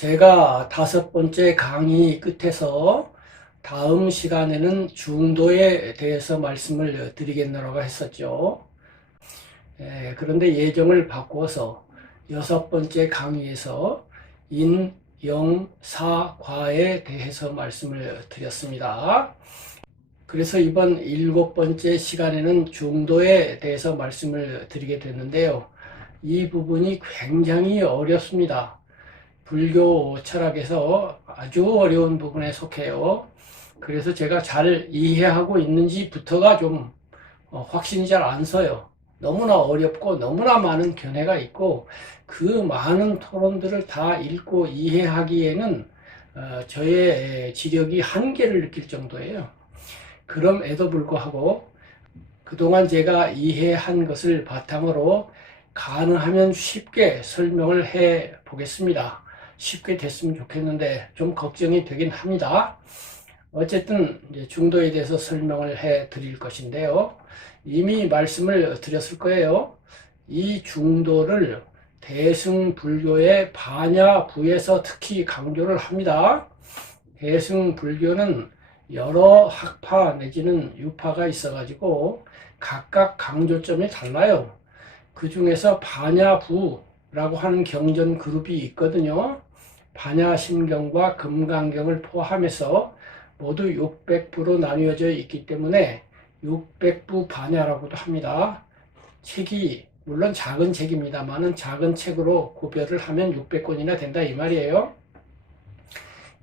제가 5번째 강의 끝에서 다음 시간에는 중도에 대해서 말씀을 드리겠노라고 했었죠. 그런데 예정을 바꾸어서 6번째 강의에서 인, 영, 사, 과에 대해서 말씀을 드렸습니다. 그래서 이번 7번째 시간에는 중도에 대해서 말씀을 드리게 됐는데요. 이 부분이 굉장히 어렵습니다. 불교 철학에서 아주 어려운 부분에 속해요. 그래서 제가 잘 이해하고 있는지부터가 좀 확신이 잘 안 서요. 너무나 어렵고 너무나 많은 견해가 있고 그 많은 토론들을 다 읽고 이해하기에는 저의 지력이 한계를 느낄 정도예요. 그럼에도 불구하고 그동안 제가 이해한 것을 바탕으로 가능하면 쉽게 설명을 해 보겠습니다. 쉽게 됐으면 좋겠는데 좀 걱정이 되긴 합니다. 어쨌든 이제 중도에 대해서 설명을 해 드릴 것인데요. 이미 말씀을 드렸을 거예요. 이 중도를 대승불교의 반야부에서 특히 강조를 합니다. 대승불교는 여러 학파 내지는 유파가 있어가지고 각각 강조점이 달라요. 그 중에서 반야부라고 하는 경전 그룹이 있거든요. 반야심경과 금강경을 포함해서 모두 600부로 나뉘어져 있기 때문에 600부 반야라고도 합니다. 책이 물론 작은 책입니다만은 작은 책으로 구별을 하면 600권이나 된다 이 말이에요.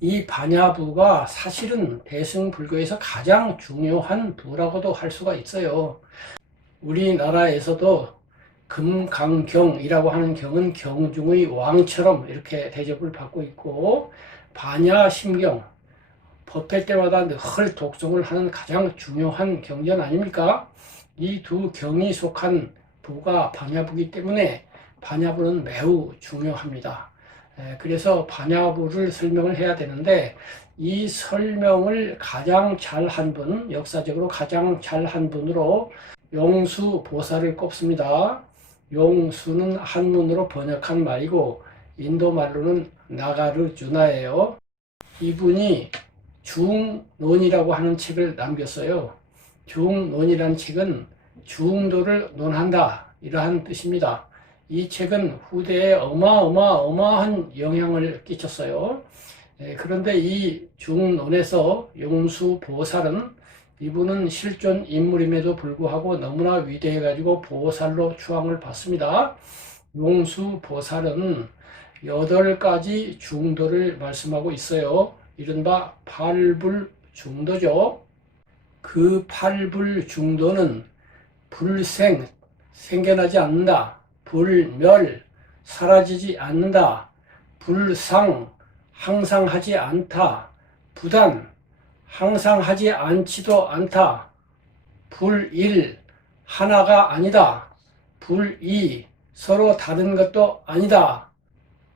이 반야부가 사실은 대승불교에서 가장 중요한 부라고도 할 수가 있어요. 우리나라에서도 금강경이라고 하는 경은 경중의 왕처럼 이렇게 대접을 받고 있고, 반야심경, 법회 때마다 늘 독송을 하는 가장 중요한 경전 아닙니까? 이 두 경이 속한 부가 반야부이기 때문에 반야부는 매우 중요합니다. 그래서 반야부를 설명을 해야 되는데, 이 설명을 가장 잘한 분, 역사적으로 가장 잘한 분으로 용수보살을 꼽습니다. 용수는 한문으로 번역한 말이고 인도 말로는 나가르주나예요. 이분이 중론이라고 하는 책을 남겼어요. 중론이라는 책은 중도를 논한다 이러한 뜻입니다. 이 책은 후대에 어마어마한 영향을 끼쳤어요. 그런데 이 중론에서 용수보살은 이분은 실존 인물임에도 불구하고 너무나 위대해가지고 보살로 추앙을 받습니다. 용수보살은 8가지 중도를 말씀하고 있어요. 이른바 팔불중도죠. 그 팔불중도는 불생, 생겨나지 않는다. 불멸, 사라지지 않는다. 불상, 항상 하지 않다. 부단, 항상 하지 않지도 않다. 불일, 하나가 아니다. 불이, 서로 다른 것도 아니다.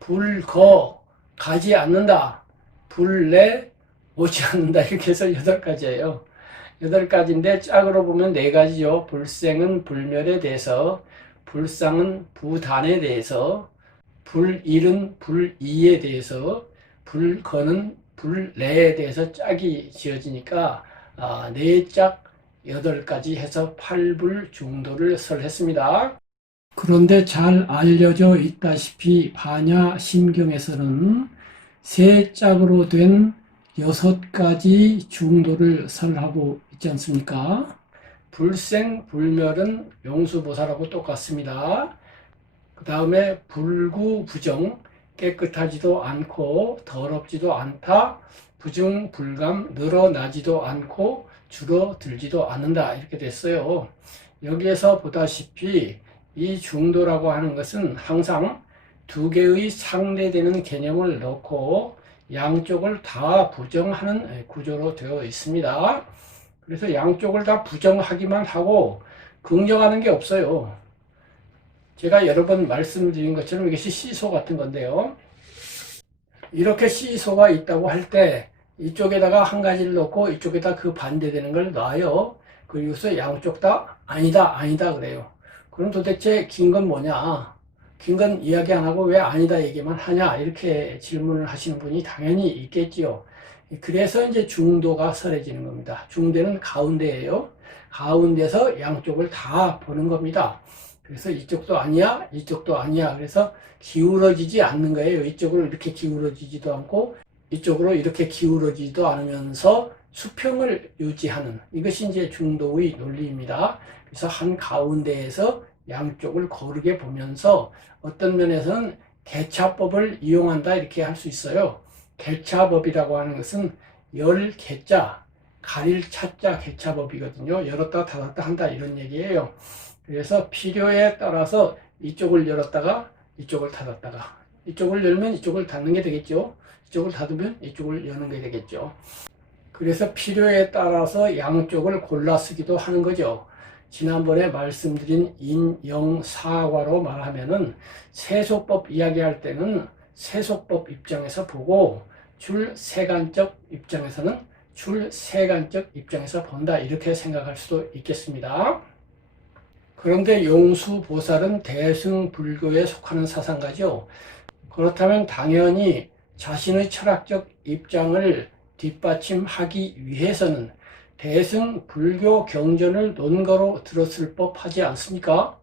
불거, 가지 않는다. 불내, 오지 않는다. 이렇게 해서 8가지예요. 8가지인데 짝으로 보면 4가지죠. 불생은 불멸에 대해서, 불상은 부단에 대해서, 불일은 불이에 대해서, 불거는 불내에 대해서 짝이 지어지니까 4짝 8가지 해서 팔불중도를 설했습니다. 그런데 잘 알려져 있다시피 반야심경에서는 3짝으로 된 6가지 중도를 설하고 있지 않습니까? 불생, 불멸은 용수보살하고 똑같습니다. 그 다음에 불구부정, 깨끗하지도 않고 더럽지도 않다. 부중불감, 늘어나지도 않고 줄어들지도 않는다. 이렇게 됐어요. 여기에서 보다시피 이 중도라고 하는 것은 항상 2개의 상대되는 개념을 넣고 양쪽을 다 부정하는 구조로 되어 있습니다. 그래서 양쪽을 다 부정하기만 하고 긍정하는 게 없어요. 제가 여러 번 말씀드린 것처럼 이것이 시소 같은 건데요. 이렇게 시소가 있다고 할 때 이쪽에다가 한 가지를 넣고 이쪽에다 그 반대되는 걸 놔요. 그리고서 양쪽 다 아니다 그래요. 그럼 도대체 긴 건 뭐냐? 긴 건 이야기 안 하고 왜 아니다 얘기만 하냐 이렇게 질문을 하시는 분이 당연히 있겠지요. 그래서 이제 중도가 설해지는 겁니다. 중대는 가운데예요. 가운데서 양쪽을 다 보는 겁니다. 그래서 이쪽도 아니야, 이쪽도 아니야. 그래서 기울어지지 않는 거예요. 이쪽으로 이렇게 기울어지지도 않고 이쪽으로 이렇게 기울어지지도 않으면서 수평을 유지하는 이것이 이제 중도의 논리입니다. 그래서 한 가운데에서 양쪽을 거르게 보면서 어떤 면에서는 개차법을 이용한다 이렇게 할 수 있어요. 개차법이라고 하는 것은 열 개자, 가릴 차자 개차법이거든요. 열었다 닫았다 한다 이런 얘기예요. 그래서 필요에 따라서 이쪽을 열었다가 이쪽을 닫았다가 이쪽을 열면 이쪽을 닫는 게 되겠죠. 이쪽을 닫으면 이쪽을 여는 게 되겠죠. 그래서 필요에 따라서 양쪽을 골라 쓰기도 하는 거죠. 지난번에 말씀드린 인영사과로 말하면은 세소법 이야기할 때는 세소법 입장에서 보고 줄세간적 입장에서는 줄세간적 입장에서 본다 이렇게 생각할 수도 있겠습니다. 그런데 용수보살은 대승불교에 속하는 사상가죠. 그렇다면 당연히 자신의 철학적 입장을 뒷받침하기 위해서는 대승불교 경전을 논거로 들었을 법하지 않습니까?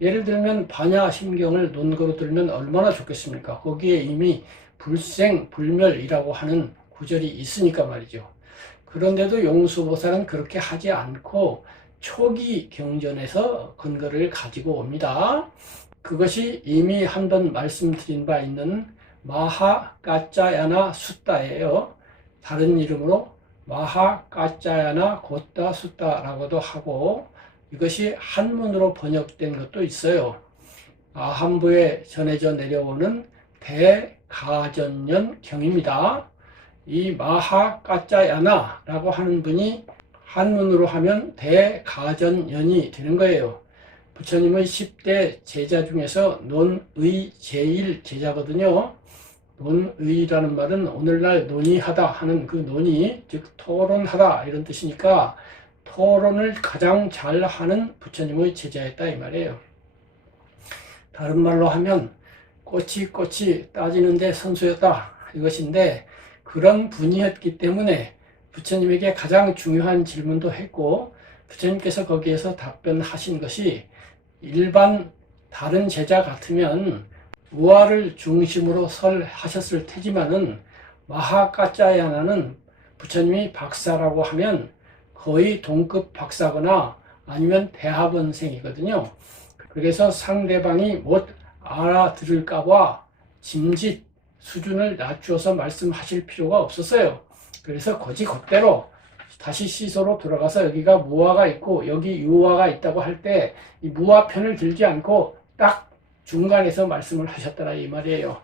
예를 들면 반야심경을 논거로 들면 얼마나 좋겠습니까? 거기에 이미 불생불멸이라고 하는 구절이 있으니까 말이죠. 그런데도 용수보살은 그렇게 하지 않고 초기 경전에서 근거를 가지고 옵니다. 그것이 이미 한번 말씀드린 바 있는 마하까짜야나 숫다예요. 다른 이름으로 마하까짜야나 고따 숫다라고도 하고 이것이 한문으로 번역된 것도 있어요. 아함부에 전해져 내려오는 대가전년 경입니다. 이 마하까짜야나라고 하는 분이 한문으로 하면 대가전년이 되는 거예요. 부처님의 10대 제자 중에서 논의 제일 제자거든요. 논의라는 말은 오늘날 논의하다 하는 그 논의, 즉 토론하다 이런 뜻이니까 토론을 가장 잘하는 부처님의 제자였다 이 말이에요. 다른 말로 하면 꼬치꼬치 따지는데 선수였다 이것인데 그런 분이었기 때문에 부처님에게 가장 중요한 질문도 했고 부처님께서 거기에서 답변하신 것이 일반 다른 제자 같으면 우화를 중심으로 설하셨을 테지만은 마하까짜야나는 부처님이 박사라고 하면 거의 동급 박사거나 아니면 대학원생이거든요. 그래서 상대방이 못 알아들을까봐 짐짓 수준을 낮추어서 말씀하실 필요가 없었어요. 그래서 거지겁대로 다시 시소로 돌아가서 여기가 무화가 있고 여기 유화가 있다고 할 때 이 무화 편을 들지 않고 딱 중간에서 말씀을 하셨더라 이 말이에요.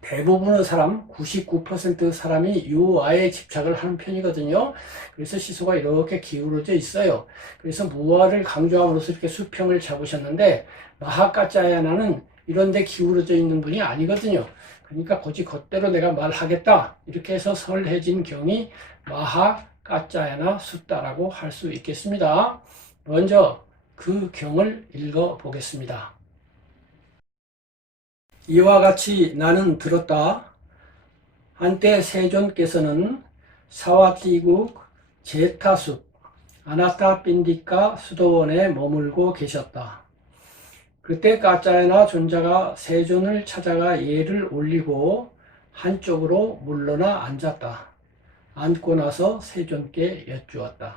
대부분의 사람, 99% 사람이 유화에 집착을 하는 편이거든요. 그래서 시소가 이렇게 기울어져 있어요. 그래서 무화를 강조함으로써 이렇게 수평을 잡으셨는데 마하까짜야나는 이런 데 기울어져 있는 분이 아니거든요. 그러니까 거지겉대로 내가 말하겠다 이렇게 해서 설해진 경이 마하까짜야나 숫다라고 할 수 있겠습니다. 먼저 그 경을 읽어 보겠습니다. 이와 같이 나는 들었다. 한때 세존께서는 사와티국 제타숲 아나타핀디카 수도원에 머물고 계셨다. 그때 까짜야나 존자가 세존을 찾아가 예를 올리고 한쪽으로 물러나 앉았다. 앉고 나서 세존께 여쭈었다.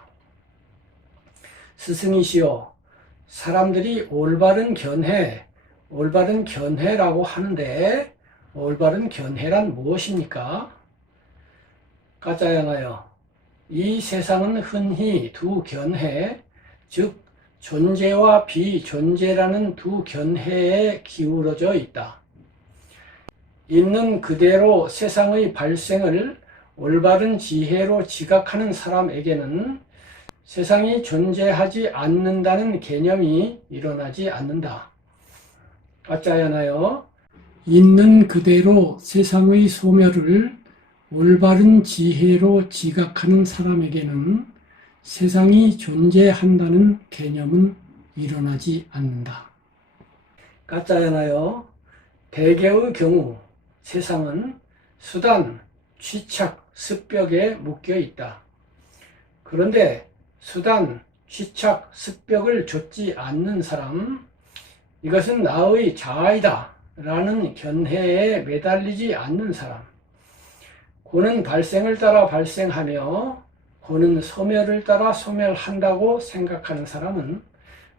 스승이시여, 사람들이 올바른 견해라고 하는데 올바른 견해란 무엇입니까? 까짜야나여, 이 세상은 흔히 두 견해, 즉 존재와 비존재라는 두 견해에 기울어져 있다. 있는 그대로 세상의 발생을 올바른 지혜로 지각하는 사람에게는 세상이 존재하지 않는다는 개념이 일어나지 않는다. 까짜야나여, 있는 그대로 세상의 소멸을 올바른 지혜로 지각하는 사람에게는 세상이 존재한다는 개념은 일어나지 않는다. 가짜잖아요. 대개의 경우 세상은 수단, 취착, 습벽에 묶여 있다. 그런데 수단, 취착, 습벽을 좇지 않는 사람, 이것은 나의 자아이다 라는 견해에 매달리지 않는 사람, 고는 발생을 따라 발생하며 고는 소멸을 따라 소멸한다고 생각하는 사람은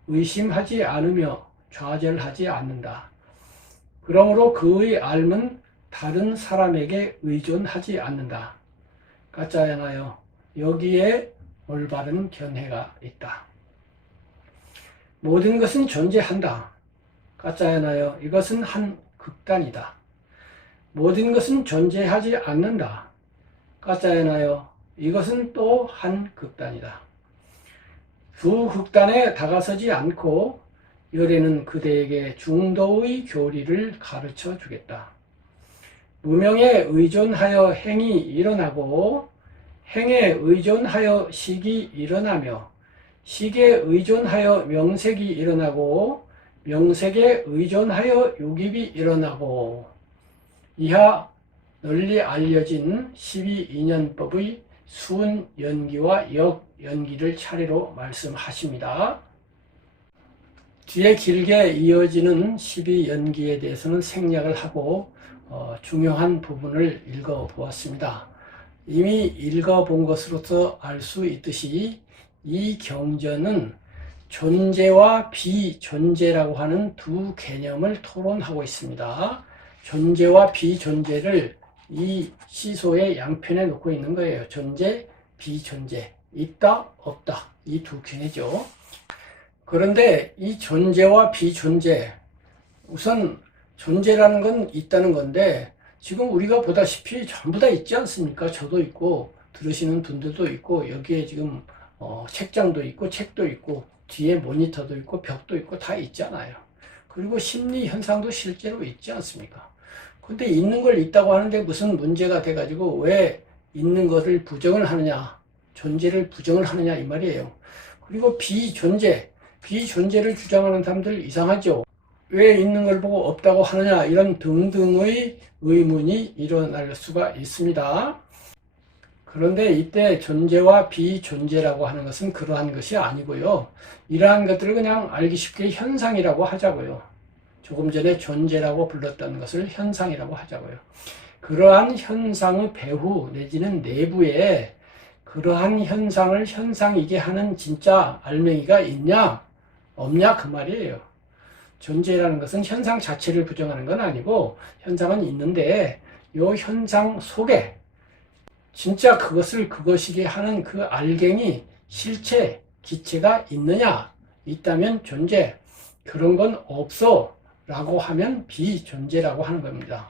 의심하지 않으며 좌절하지 않는다. 그러므로 그의 삶은 다른 사람에게 의존하지 않는다. 가짜잖아요. 여기에 올바른 견해가 있다. 모든 것은 존재한다. 가짜잖아요. 이것은 한 극단이다. 모든 것은 존재하지 않는다. 가짜잖아요. 이것은 또 한 극단이다. 두 극단에 다가서지 않고 열애는 그대에게 중도의 교리를 가르쳐 주겠다. 무명에 의존하여 행이 일어나고 행에 의존하여 식이 일어나며 식에 의존하여 명색이 일어나고 명색에 의존하여 육입이 일어나고 이하 널리 알려진 12인연법의 순연기와 역연기를 차례로 말씀하십니다. 뒤에 길게 이어지는 12연기에 대해서는 생략을 하고 중요한 부분을 읽어보았습니다. 이미 읽어본 것으로서 알 수 있듯이 이 경전은 존재와 비존재라고 하는 두 개념을 토론하고 있습니다. 존재와 비존재를 이 시소의 양편에 놓고 있는 거예요. 존재, 비존재, 있다, 없다, 이 두 개념이죠. 그런데 이 존재와 비존재, 우선 존재라는 건 있다는 건데 지금 우리가 보다시피 전부 다 있지 않습니까? 저도 있고 들으시는 분들도 있고 여기에 지금 책장도 있고 책도 있고 뒤에 모니터도 있고 벽도 있고 다 있잖아요. 그리고 심리 현상도 실제로 있지 않습니까? 근데 있는 걸 있다고 하는데 무슨 문제가 돼가지고 왜 있는 것을 부정을 하느냐, 존재를 부정을 하느냐 이 말이에요. 그리고 비존재를 주장하는 사람들 이상하죠. 왜 있는 걸 보고 없다고 하느냐 이런 등등의 의문이 일어날 수가 있습니다. 그런데 이때 존재와 비존재라고 하는 것은 그러한 것이 아니고요. 이러한 것들을 그냥 알기 쉽게 현상이라고 하자고요. 조금 전에 존재라고 불렀던 것을 현상이라고 하자고요. 그러한 현상의 배후 내지는 내부에 그러한 현상을 현상이게 하는 진짜 알맹이가 있냐 없냐 그 말이에요. 존재라는 것은 현상 자체를 부정하는 건 아니고 현상은 있는데 이 현상 속에 진짜 그것을 그것이게 하는 그 알갱이, 실체, 기체가 있느냐? 있다면 존재, 그런 건 없어 라고 하면 비존재라고 하는 겁니다.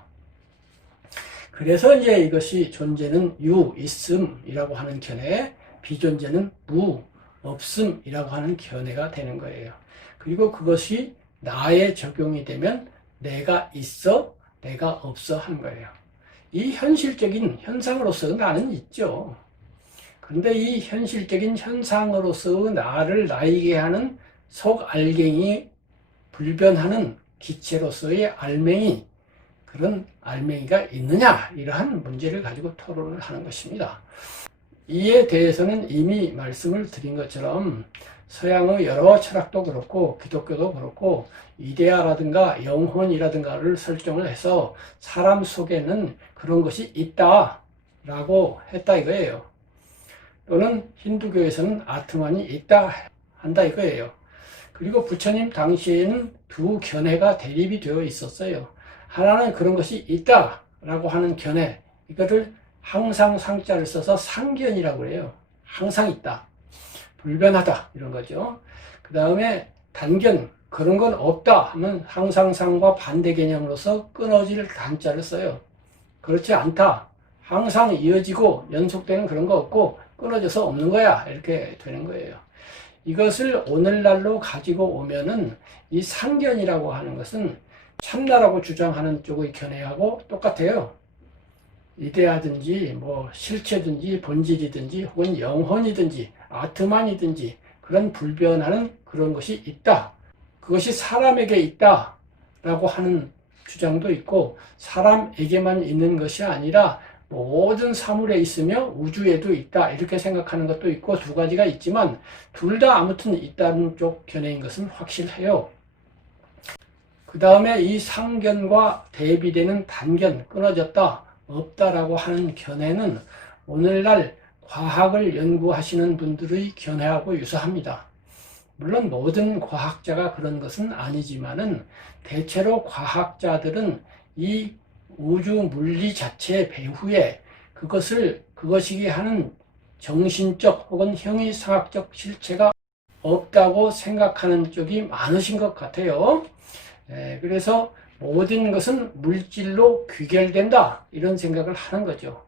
그래서 이제 이것이 존재는 유, 있음이라고 하는 견해, 비존재는 무, 없음이라고 하는 견해가 되는 거예요. 그리고 그것이 나에 적용이 되면 내가 있어, 내가 없어 하는 거예요. 이 현실적인 현상으로서 나는 있죠. 그런데 이 현실적인 현상으로서 나를 나이게 하는 속 알갱이 불변하는 기체로서의 알맹이, 그런 알맹이가 있느냐 이러한 문제를 가지고 토론을 하는 것입니다. 이에 대해서는 이미 말씀을 드린 것처럼 서양의 여러 철학도 그렇고 기독교도 그렇고 이데아라든가 영혼이라든가를 설정을 해서 사람 속에는 그런 것이 있다라고 했다 이거예요. 또는 힌두교에서는 아트만이 있다 한다 이거예요. 그리고 부처님 당시에는 두 견해가 대립이 되어 있었어요. 하나는 그런 것이 있다라고 하는 견해, 이거를 항상 상자를 써서 상견이라고 해요. 항상 있다, 불변하다 이런 거죠. 그 다음에 단견, 그런 건 없다 하면 항상상과 반대 개념으로서 끊어질 단자를 써요. 그렇지 않다, 항상 이어지고 연속되는 그런 거 없고 끊어져서 없는 거야 이렇게 되는 거예요. 이것을 오늘날로 가지고 오면은 이 상견이라고 하는 것은 참나라고 주장하는 쪽의 견해하고 똑같아요. 이데아든지 뭐 실체든지 본질이든지 혹은 영혼이든지 아트만이든지 그런 불변하는 그런 것이 있다, 그것이 사람에게 있다 있다라고 하는 주장도 있고, 사람에게만 있는 것이 아니라 모든 사물에 있으며 우주에도 있다 이렇게 생각하는 것도 있고, 두 가지가 있지만 둘 다 아무튼 있다는 쪽 견해인 것은 확실해요. 그 다음에 이 상견과 대비되는 단견, 끊어졌다, 없다라고 하는 견해는 오늘날 과학을 연구하시는 분들의 견해하고 유사합니다. 물론 모든 과학자가 그런 것은 아니지만은 대체로 과학자들은 이 우주 물리 자체의 배후에 그것이 하는 정신적 혹은 형이상학적 실체가 없다고 생각하는 쪽이 많으신 것 같아요. 그래서 모든 것은 물질로 귀결된다 이런 생각을 하는 거죠.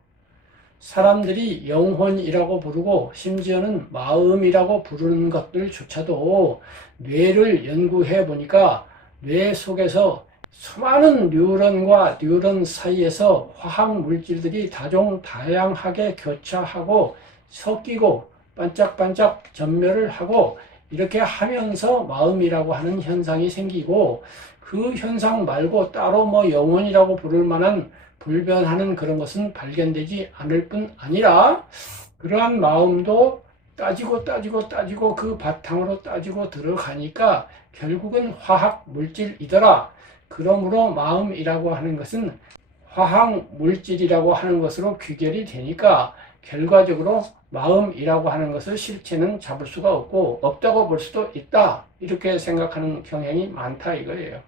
사람들이 영혼이라고 부르고 심지어는 마음이라고 부르는 것들조차도 뇌를 연구해 보니까 뇌 속에서 수많은 뉴런과 뉴런 사이에서 화학 물질들이 다종다양하게 교차하고 섞이고 반짝반짝 전멸을 하고 이렇게 하면서 마음이라고 하는 현상이 생기고, 그 현상 말고 따로 영혼이라고 부를 만한 불변하는 그런 것은 발견되지 않을 뿐 아니라, 그러한 마음도 따지고 그 바탕으로 따지고 들어가니까 결국은 화학 물질이더라. 그러므로 마음이라고 하는 것은 화학 물질이라고 하는 것으로 귀결이 되니까 결과적으로 마음이라고 하는 것을 실체는 잡을 수가 없고 없다고 볼 수도 있다 이렇게 생각하는 경향이 많다 이거예요.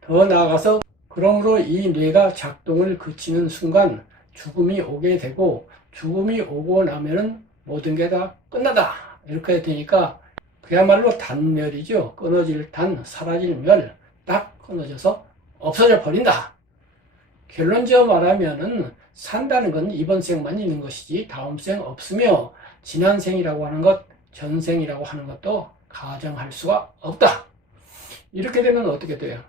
더 나아가서 그러므로 이 뇌가 작동을 그치는 순간 죽음이 오게 되고, 죽음이 오고 나면은 모든 게 다 끝나다 이렇게 되니까 그야말로 단멸이죠. 끊어질 단, 사라질 멸, 딱 끊어져서 없어져 버린다. 결론적으로 말하면은 산다는 건 이번 생만 있는 것이지 다음 생 없으며, 지난 생이라고 하는 것, 전생이라고 하는 것도 가정할 수가 없다. 이렇게 되면 어떻게 돼요?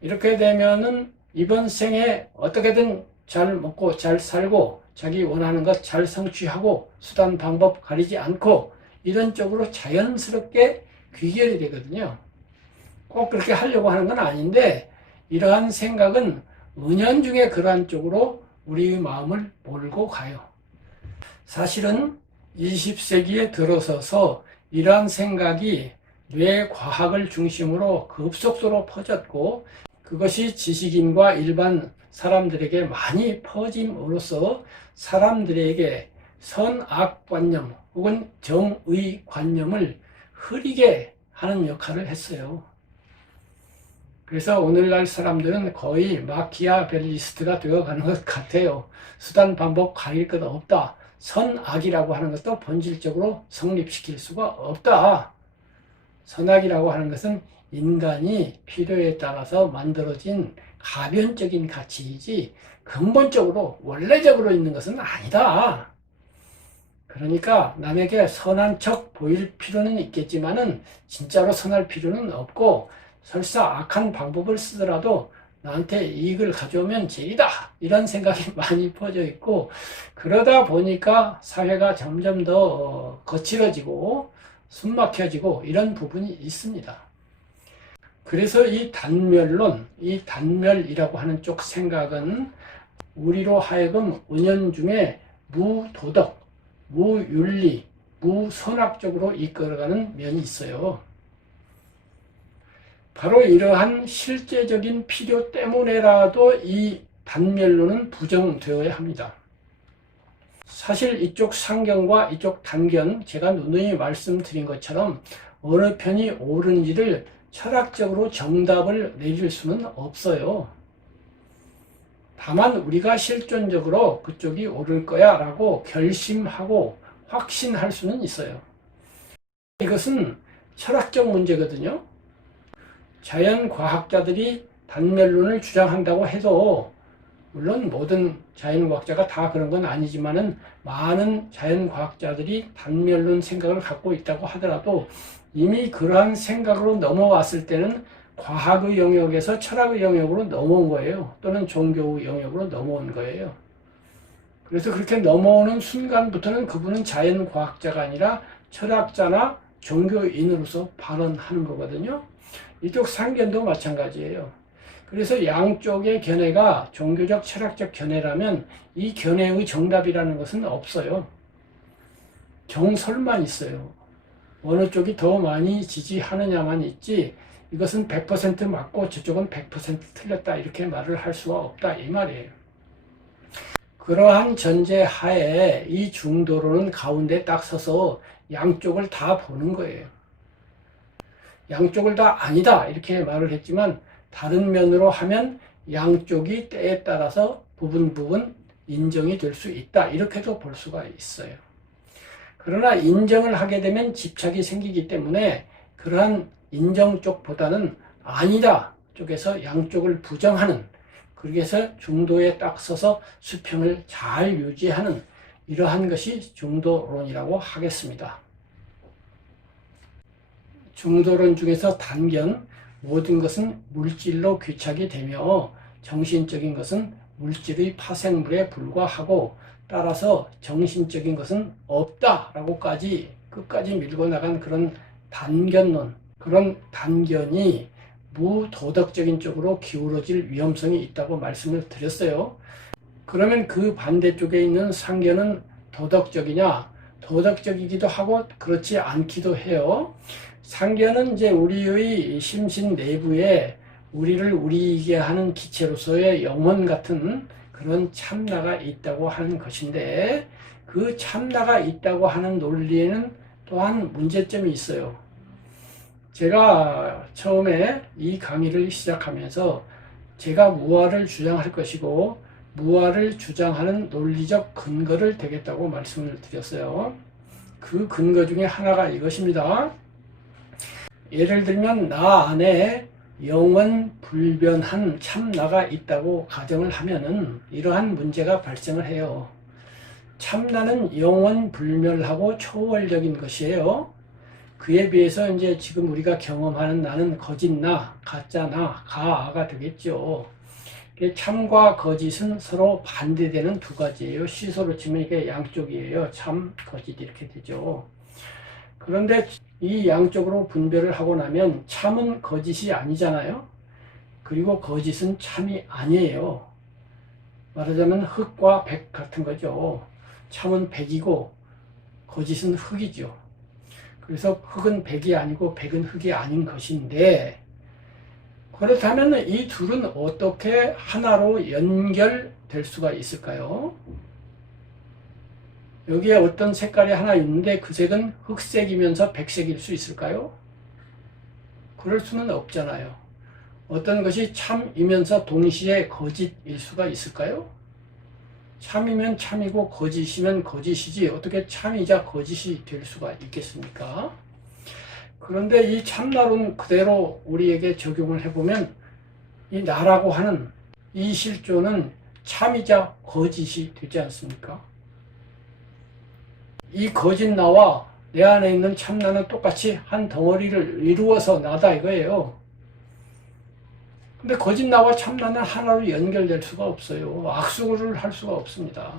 이렇게 되면은 이번 생에 어떻게든 잘 먹고 잘 살고 자기 원하는 것 잘 성취하고 수단 방법 가리지 않고 이런 쪽으로 자연스럽게 귀결이 되거든요. 꼭 그렇게 하려고 하는 건 아닌데, 이러한 생각은 은연중에 그러한 쪽으로 우리의 마음을 몰고 가요. 사실은 20세기에 들어서서 이러한 생각이 뇌 과학을 중심으로 급속도로 퍼졌고, 그것이 지식인과 일반 사람들에게 많이 퍼짐으로써 사람들에게 선악관념 혹은 정의관념을 흐리게 하는 역할을 했어요. 그래서 오늘날 사람들은 거의 마키아벨리스트가 되어가는 것 같아요. 수단 방법 가릴 것 없다. 선악이라고 하는 것도 본질적으로 성립시킬 수가 없다. 선악이라고 하는 것은 인간이 필요에 따라서 만들어진 가변적인 가치이지 근본적으로 원래적으로 있는 것은 아니다. 그러니까 남에게 선한 척 보일 필요는 있겠지만은 진짜로 선할 필요는 없고, 설사 악한 방법을 쓰더라도 나한테 이익을 가져오면 제이다 이런 생각이 많이 퍼져 있고, 그러다 보니까 사회가 점점 더 거칠어지고 숨막혀지고 이런 부분이 있습니다. 그래서 이 단멸론, 이 단멸이라고 하는 쪽 생각은 우리로 하여금 은연중에 무도덕, 무윤리, 무선악적으로 이끌어가는 면이 있어요. 바로 이러한 실제적인 필요 때문에라도 이 단멸론은 부정되어야 합니다. 사실 이쪽 상견과 이쪽 단견, 제가 누누이 말씀드린 것처럼 어느 편이 옳은지를 철학적으로 정답을 내릴 수는 없어요. 다만 우리가 실존적으로 그쪽이 옳을 거야 라고 결심하고 확신할 수는 있어요. 이것은 철학적 문제거든요. 자연과학자들이 단멸론을 주장한다고 해도, 물론 모든 자연과학자가 다 그런 건 아니지만은 많은 자연과학자들이 단멸론 생각을 갖고 있다고 하더라도 이미 그러한 생각으로 넘어왔을 때는 과학의 영역에서 철학의 영역으로 넘어온 거예요. 또는 종교의 영역으로 넘어온 거예요. 그래서 그렇게 넘어오는 순간부터는 그분은 자연과학자가 아니라 철학자나 종교인으로서 발언하는 거거든요. 이쪽 상견도 마찬가지예요. 그래서 양쪽의 견해가 종교적 철학적 견해라면 이 견해의 정답이라는 것은 없어요. 정설만 있어요. 어느 쪽이 더 많이 지지하느냐만 있지 이것은 100% 맞고 저쪽은 100% 틀렸다 이렇게 말을 할 수가 없다 이 말이에요. 그러한 전제 하에 이 중도론은 가운데 딱 서서 양쪽을 다 보는 거예요. 양쪽을 다 아니다 이렇게 말을 했지만 다른 면으로 하면 양쪽이 때에 따라서 부분 인정이 될 수 있다 이렇게도 볼 수가 있어요. 그러나 인정을 하게 되면 집착이 생기기 때문에 그러한 인정 쪽보다는 아니다 쪽에서 양쪽을 부정하는, 그래서 중도에 딱 서서 수평을 잘 유지하는 이러한 것이 중도론이라고 하겠습니다. 중도론 중에서 단견, 모든 것은 물질로 귀착이 되며 정신적인 것은 물질의 파생물에 불과하고 따라서 정신적인 것은 없다라고까지 끝까지 밀고 나간 그런 단견론, 그런 단견이 무도덕적인 쪽으로 기울어질 위험성이 있다고 말씀을 드렸어요. 그러면 그 반대쪽에 있는 상견은 도덕적이냐? 도덕적이기도 하고 그렇지 않기도 해요. 상견은 이제 우리의 심신 내부에 우리를 우리이게 하는 기체로서의 영혼 같은 그런 참나가 있다고 하는 것인데 그 참나가 있다고 하는 논리에는 또한 문제점이 있어요. 제가 처음에 이 강의를 시작하면서 제가 무아를 주장할 것이고 무아를 주장하는 논리적 근거를 대겠다고 말씀을 드렸어요. 그 근거 중에 하나가 이것입니다. 예를 들면 나 안에 영원 불변한 참나가 있다고 가정을 하면은 이러한 문제가 발생을 해요. 참나는 영원 불멸하고 초월적인 것이에요. 그에 비해서 이제 지금 우리가 경험하는 나는 거짓나, 가짜나, 가아가 되겠죠. 참과 거짓은 서로 반대되는 두 가지예요. 시소로 치면 이게 양쪽이에요. 참, 거짓 이렇게 되죠. 그런데 이 양쪽으로 분별을 하고 나면 참은 거짓이 아니잖아요. 그리고 거짓은 참이 아니에요. 말하자면 흑과 백 같은 거죠. 참은 백이고 거짓은 흑이죠. 그래서 흑은 백이 아니고 백은 흑이 아닌 것인데 그렇다면 이 둘은 어떻게 하나로 연결될 수가 있을까요? 여기에 어떤 색깔이 하나 있는데 그 색은 흑색이면서 백색일 수 있을까요? 그럴 수는 없잖아요. 어떤 것이 참이면서 동시에 거짓일 수가 있을까요? 참이면 참이고 거짓이면 거짓이지 어떻게 참이자 거짓이 될 수가 있겠습니까? 그런데 이 참나론 그대로 우리에게 적용을 해보면 이 나라고 하는 이 실존은 참이자 거짓이 되지 않습니까? 이 거짓 나와 내 안에 있는 참나는 똑같이 한 덩어리를 이루어서 나다 이거예요. 근데 거짓 나와 참나는 하나로 연결될 수가 없어요. 악수를 할 수가 없습니다.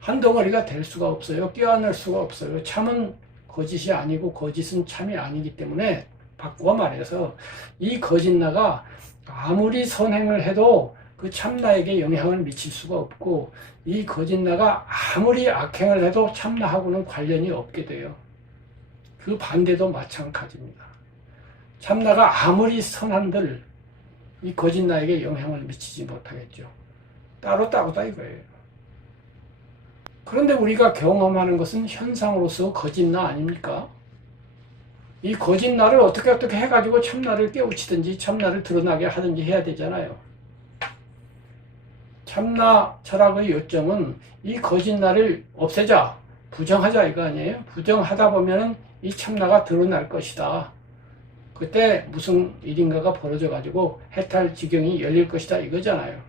한 덩어리가 될 수가 없어요. 껴안을 수가 없어요. 참은 거짓이 아니고 거짓은 참이 아니기 때문에 바꾸어 말해서 이 거짓 나가 아무리 선행을 해도 그 참나에게 영향을 미칠 수가 없고 이 거짓 나가 아무리 악행을 해도 참나하고는 관련이 없게 돼요. 그 반대도 마찬가지입니다. 참나가 아무리 선한들 이 거짓 나에게 영향을 미치지 못하겠죠. 따로따로다 이거예요. 그런데 우리가 경험하는 것은 현상으로서 거짓 나 아닙니까? 이 거짓 나를 어떻게 해가지고 참나를 깨우치든지 참나를 드러나게 하든지 해야 되잖아요. 참나 철학의 요점은 이 거짓 나를 없애자, 부정하자 이거 아니에요? 부정하다 보면은 이 참나가 드러날 것이다. 그때 무슨 일인가가 벌어져 가지고 해탈 지경이 열릴 것이다 이거잖아요.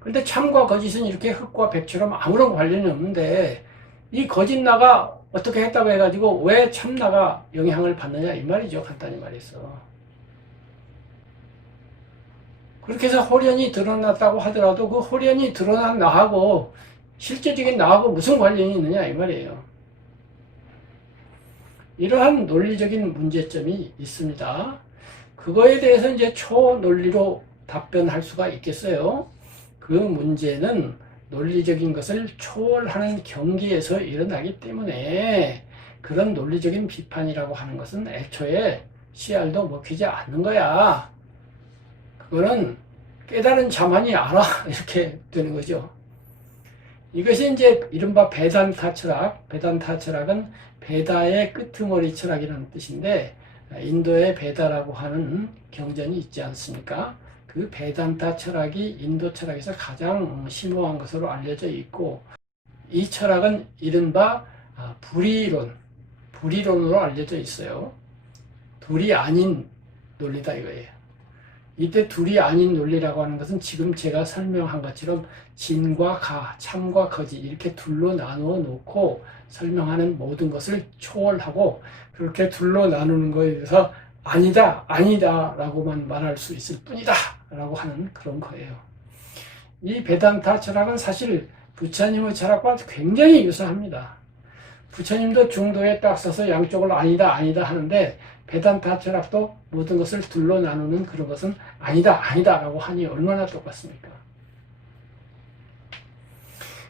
그런데 참과 거짓은 이렇게 흑과 백처럼 아무런 관련이 없는데 이 거짓 나가 어떻게 했다고 해가지고 왜 참나가 영향을 받느냐 이 말이죠. 간단히 말해서. 그렇게 해서 홀연이 드러났다고 하더라도 그 홀연이 드러난 나하고 실제적인 나하고 무슨 관련이 있느냐 이 말이에요. 이러한 논리적인 문제점이 있습니다. 그거에 대해서 이제 초논리로 답변할 수가 있겠어요. 그 문제는 논리적인 것을 초월하는 경지에서 일어나기 때문에 그런 논리적인 비판이라고 하는 것은 애초에 씨알도 먹히지 않는 거야. 그거는 깨달은 자만이 알아. 이렇게 되는 거죠. 이것이 이제 이른바 베단타 철학, 베단타 철학은 베다의 끄트머리 철학이라는 뜻인데, 인도의 베다라고 하는 경전이 있지 않습니까? 그 베단타 철학이 인도 철학에서 가장 심오한 것으로 알려져 있고, 이 철학은 이른바 불이론으로 알려져 있어요. 둘이 아닌 논리다 이거예요. 이때 둘이 아닌 논리라고 하는 것은 지금 제가 설명한 것처럼 진과 가, 참과 거짓 이렇게 둘로 나누어 놓고 설명하는 모든 것을 초월하고 그렇게 둘로 나누는 것에 대해서 아니다, 아니다 라고만 말할 수 있을 뿐이다 라고 하는 그런 거예요. 이 베단타 철학은 사실 부처님의 철학과 굉장히 유사합니다. 부처님도 중도에 딱 서서 양쪽을 아니다, 아니다 하는데 베단타 철학도 모든 것을 둘로 나누는 그런 것은 아니다, 아니다 라고 하니 얼마나 똑같습니까?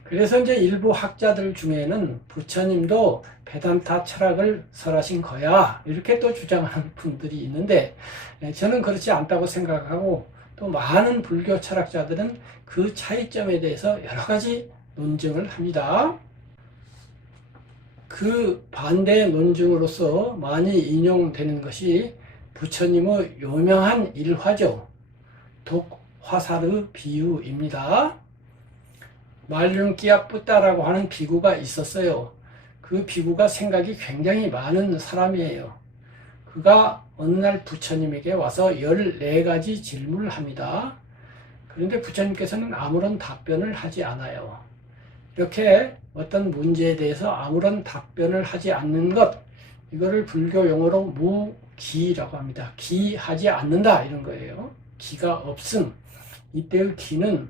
그래서 이제 일부 학자들 중에는 부처님도 베단타 철학을 설하신 거야 이렇게 또 주장하는 분들이 있는데 저는 그렇지 않다고 생각하고 또 많은 불교 철학자들은 그 차이점에 대해서 여러 가지 논증을 합니다. 그 반대 논증으로서 많이 인용되는 것이 부처님의 유명한 일화죠. 독화사르 비유입니다. 말륜끼아뿌따라고 하는 비구가 있었어요. 그 비구가 생각이 굉장히 많은 사람이에요. 그가 어느 날 부처님에게 와서 14가지 질문을 합니다. 그런데 부처님께서는 아무런 답변을 하지 않아요. 이렇게 어떤 문제에 대해서 아무런 답변을 하지 않는 것, 이거를 불교 용어로 무기라고 합니다. 기하지 않는다 이런 거예요. 기가 없음. 이때의 기는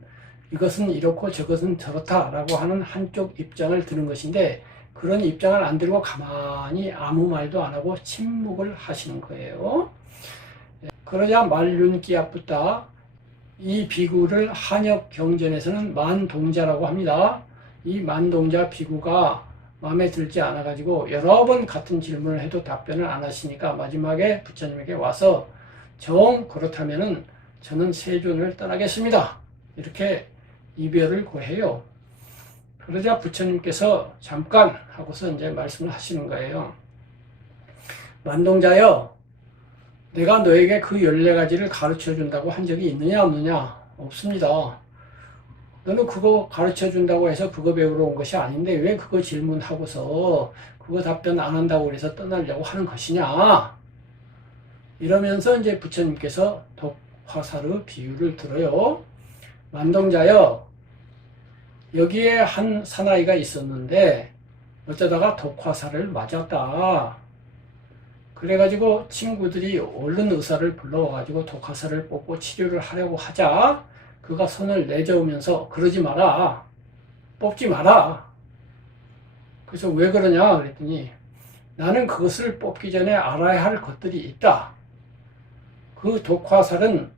이것은 이렇고 저것은 저렇다라고 하는 한쪽 입장을 드는 것인데 그런 입장을 안 들고 가만히 아무 말도 안 하고 침묵을 하시는 거예요. 그러자 말륜끼아뿌따 이 비구를 한역 경전에서는 만동자라고 합니다. 이 만동자 비구가 마음에 들지 않아 가지고 여러 번 같은 질문을 해도 답변을 안 하시니까 마지막에 부처님에게 와서 정 그렇다면은 저는 세존을 떠나겠습니다. 이렇게 이별을 고해요. 그러자 부처님께서 잠깐 하고서 이제 말씀을 하시는 거예요. 만동자여, 내가 너에게 그 14가지를 가르쳐 준다고 한 적이 있느냐 없느냐? 없습니다. 너는 그거 가르쳐 준다고 해서 그거 배우러 온 것이 아닌데 왜 그거 질문하고서 그거 답변 안 한다고 그래서 떠나려고 하는 것이냐? 이러면서 이제 부처님께서 독화사르 비유를 들어요. 만동자여, 여기에 한 사나이가 있었는데 어쩌다가 독화사를 맞았다. 그래가지고 친구들이 얼른 의사를 불러와가지고 독화사를 뽑고 치료를 하려고 하자 그가 손을 내저으면서 그러지 마라. 뽑지 마라. 그래서 왜 그러냐 그랬더니 나는 그것을 뽑기 전에 알아야 할 것들이 있다. 그 독화살은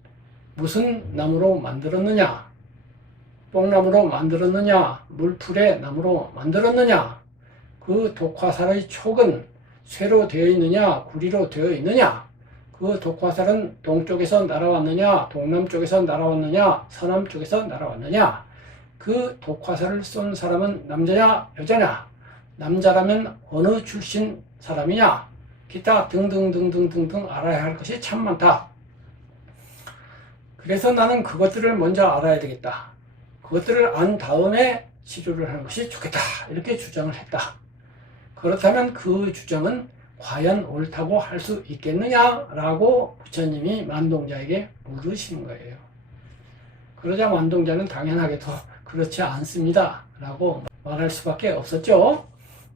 무슨 나무로 만들었느냐? 뽕나무로 만들었느냐? 물풀의 나무로 만들었느냐? 그 독화살의 촉은 쇠로 되어 있느냐? 구리로 되어 있느냐? 그 독화살은 동쪽에서 날아왔느냐? 동남쪽에서 날아왔느냐? 서남쪽에서 날아왔느냐? 그 독화살을 쏜 사람은 남자냐? 여자냐? 남자라면 어느 출신 사람이냐? 기타 등등등등등등 알아야 할 것이 참 많다. 그래서 나는 그것들을 먼저 알아야 되겠다. 그것들을 안 다음에 치료를 하는 것이 좋겠다. 이렇게 주장을 했다. 그렇다면 그 주장은 과연 옳다고 할 수 있겠느냐라고 부처님이 만동자에게 물으시는 거예요. 그러자 만동자는 당연하게도 그렇지 않습니다. 라고 말할 수밖에 없었죠.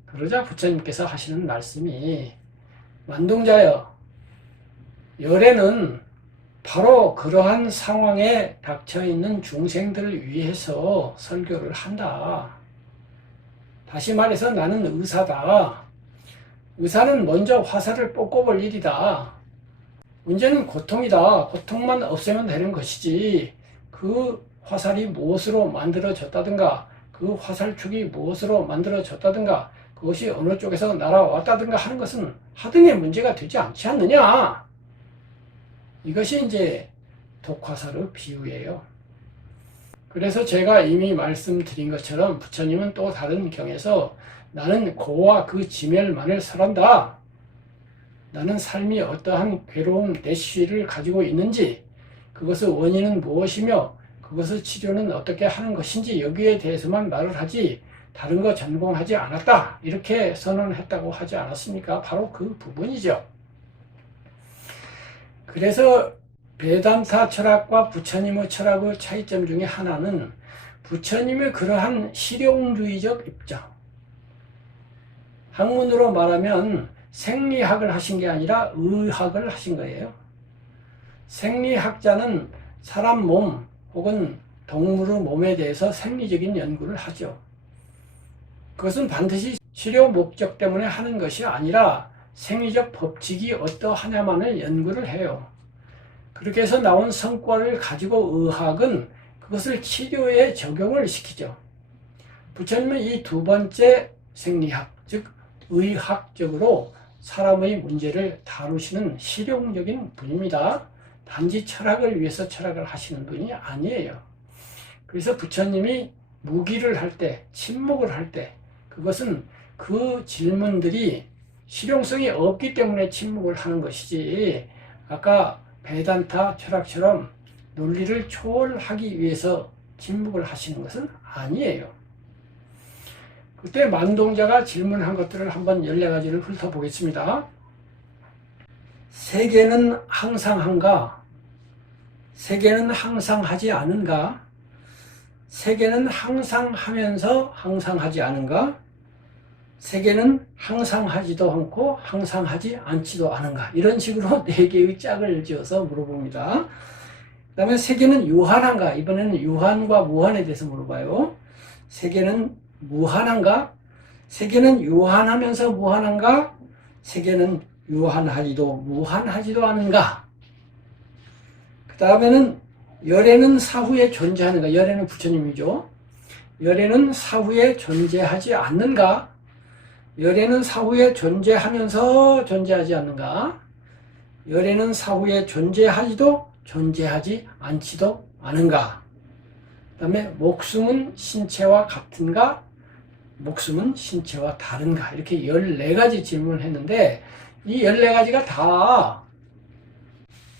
그러자 부처님께서 하시는 말씀이 만동자여, 열애는 바로 그러한 상황에 닥쳐있는 중생들을 위해서 설교를 한다. 다시 말해서 나는 의사다. 의사는 먼저 화살을 뽑아볼 일이다. 문제는 고통이다. 고통만 없애면 되는 것이지 그 화살이 무엇으로 만들어졌다든가 그 화살촉이 무엇으로 만들어졌다든가 그것이 어느 쪽에서 날아왔다든가 하는 것은 하등의 문제가 되지 않지 않느냐. 이것이 이제 독화살의 비유예요. 그래서 제가 이미 말씀드린 것처럼 부처님은 또 다른 경에서 나는 고와 그 지멸만을 설한다. 나는 삶이 어떠한 괴로운 내쉬를 가지고 있는지, 그것의 원인은 무엇이며 그것의 치료는 어떻게 하는 것인지 여기에 대해서만 말을 하지 다른 거 전공하지 않았다. 이렇게 선언했다고 하지 않았습니까? 바로 그 부분이죠. 그래서 베단타 철학과 부처님의 철학의 차이점 중에 하나는 부처님의 그러한 실용주의적 입장, 학문으로 말하면 생리학을 하신 게 아니라 의학을 하신 거예요. 생리학자는 사람 몸 혹은 동물의 몸에 대해서 생리적인 연구를 하죠. 그것은 반드시 치료 목적 때문에 하는 것이 아니라 생리적 법칙이 어떠하냐만을 연구를 해요. 그렇게 해서 나온 성과를 가지고 의학은 그것을 치료에 적용을 시키죠. 부처님은 이 두 번째 생리학, 즉 의학적으로 사람의 문제를 다루시는 실용적인 분입니다. 단지 철학을 위해서 철학을 하시는 분이 아니에요. 그래서 부처님이 무기를 할 때, 침묵을 할 때, 그것은 그 질문들이 실용성이 없기 때문에 침묵을 하는 것이지, 아까 베단타 철학처럼 논리를 초월하기 위해서 침묵을 하시는 것은 아니에요. 그때 만동자가 질문한 것들을 한번 14가지를 훑어보겠습니다. 세계는 항상 한가? 세계는 항상 하지 않은가? 세계는 항상 하면서 항상 하지 않은가? 세계는 항상 하지도 않고 항상 하지 않지도 않은가? 이런 식으로 4개의 짝을 지어서 물어봅니다. 그 다음에 세계는 유한한가? 이번에는 유한과 무한에 대해서 물어봐요. 세계는 무한한가? 세계는 유한하면서 무한한가? 세계는 유한하지도 무한하지도 않은가? 그 다음에는 열애는 사후에 존재하는가? 열애는 부처님이죠. 열애는 사후에 존재하지 않는가? 열애는 사후에 존재하면서 존재하지 않는가? 열애는 사후에 존재하지도 존재하지 않지도 않은가? 그 다음에 목숨은 신체와 같은가? 목숨은 신체와 다른가? 이렇게 14가지 질문을 했는데 이 14가지가 다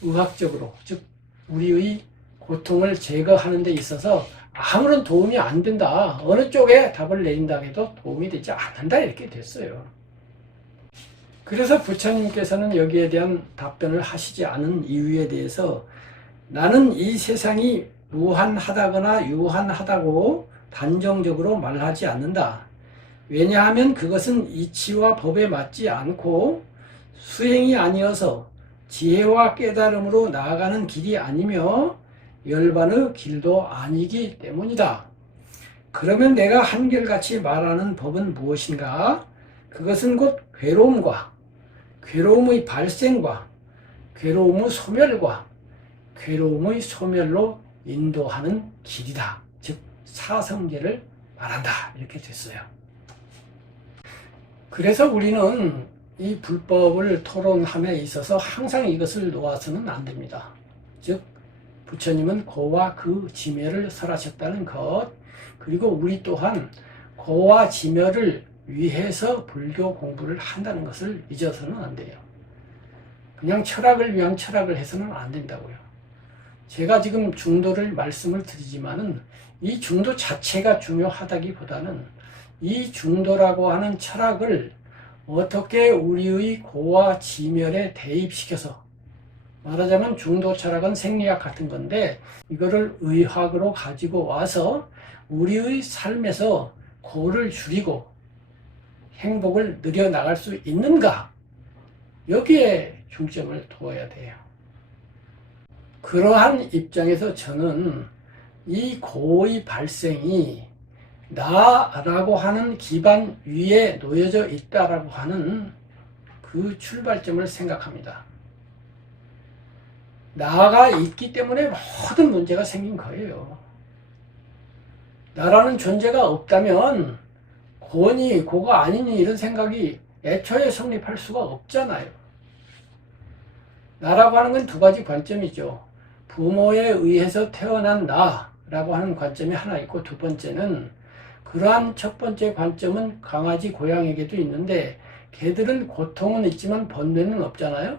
의학적으로, 즉 우리의 고통을 제거하는 데 있어서 아무런 도움이 안 된다. 어느 쪽에 답을 내린다 해도 도움이 되지 않는다. 이렇게 됐어요. 그래서 부처님께서는 여기에 대한 답변을 하시지 않은 이유에 대해서 나는 이 세상이 무한하다거나 유한하다고 단정적으로 말하지 않는다. 왜냐하면 그것은 이치와 법에 맞지 않고 수행이 아니어서 지혜와 깨달음으로 나아가는 길이 아니며 열반의 길도 아니기 때문이다. 그러면 내가 한결같이 말하는 법은 무엇인가? 그것은 곧 괴로움과 괴로움의 발생과 괴로움의 소멸과 괴로움의 소멸로 인도하는 길이다. 즉 사성계를 말한다. 이렇게 됐어요. 그래서 우리는 이 불법을 토론함에 있어서 항상 이것을 놓아서는 안 됩니다. 즉 부처님은 고와 그 지멸을 설하셨다는 것, 그리고 우리 또한 고와 지멸을 위해서 불교 공부를 한다는 것을 잊어서는 안 돼요. 그냥 철학을 위한 철학을 해서는 안 된다고요. 제가 지금 중도를 말씀을 드리지만은 이 중도 자체가 중요하다기보다는 이 중도라고 하는 철학을 어떻게 우리의 고와 지멸에 대입시켜서, 말하자면 중도 철학은 생리학 같은 건데 이거를 의학으로 가지고 와서 우리의 삶에서 고를 줄이고 행복을 누려나갈 수 있는가? 여기에 중점을 두어야 돼요. 그러한 입장에서 저는 이 고의 발생이 나라고 하는 기반 위에 놓여져 있다라고 하는 그 출발점을 생각합니다. 나가 있기 때문에 모든 문제가 생긴 거예요. 나라는 존재가 없다면 고니 고가 아니니 이런 생각이 애초에 성립할 수가 없잖아요. 나라고 하는 건 두 가지 관점이죠. 부모에 의해서 태어난 나라고 하는 관점이 하나 있고, 두 번째는 그러한 첫 번째 관점은 강아지, 고양이에게도 있는데 개들은 고통은 있지만 번뇌는 없잖아요.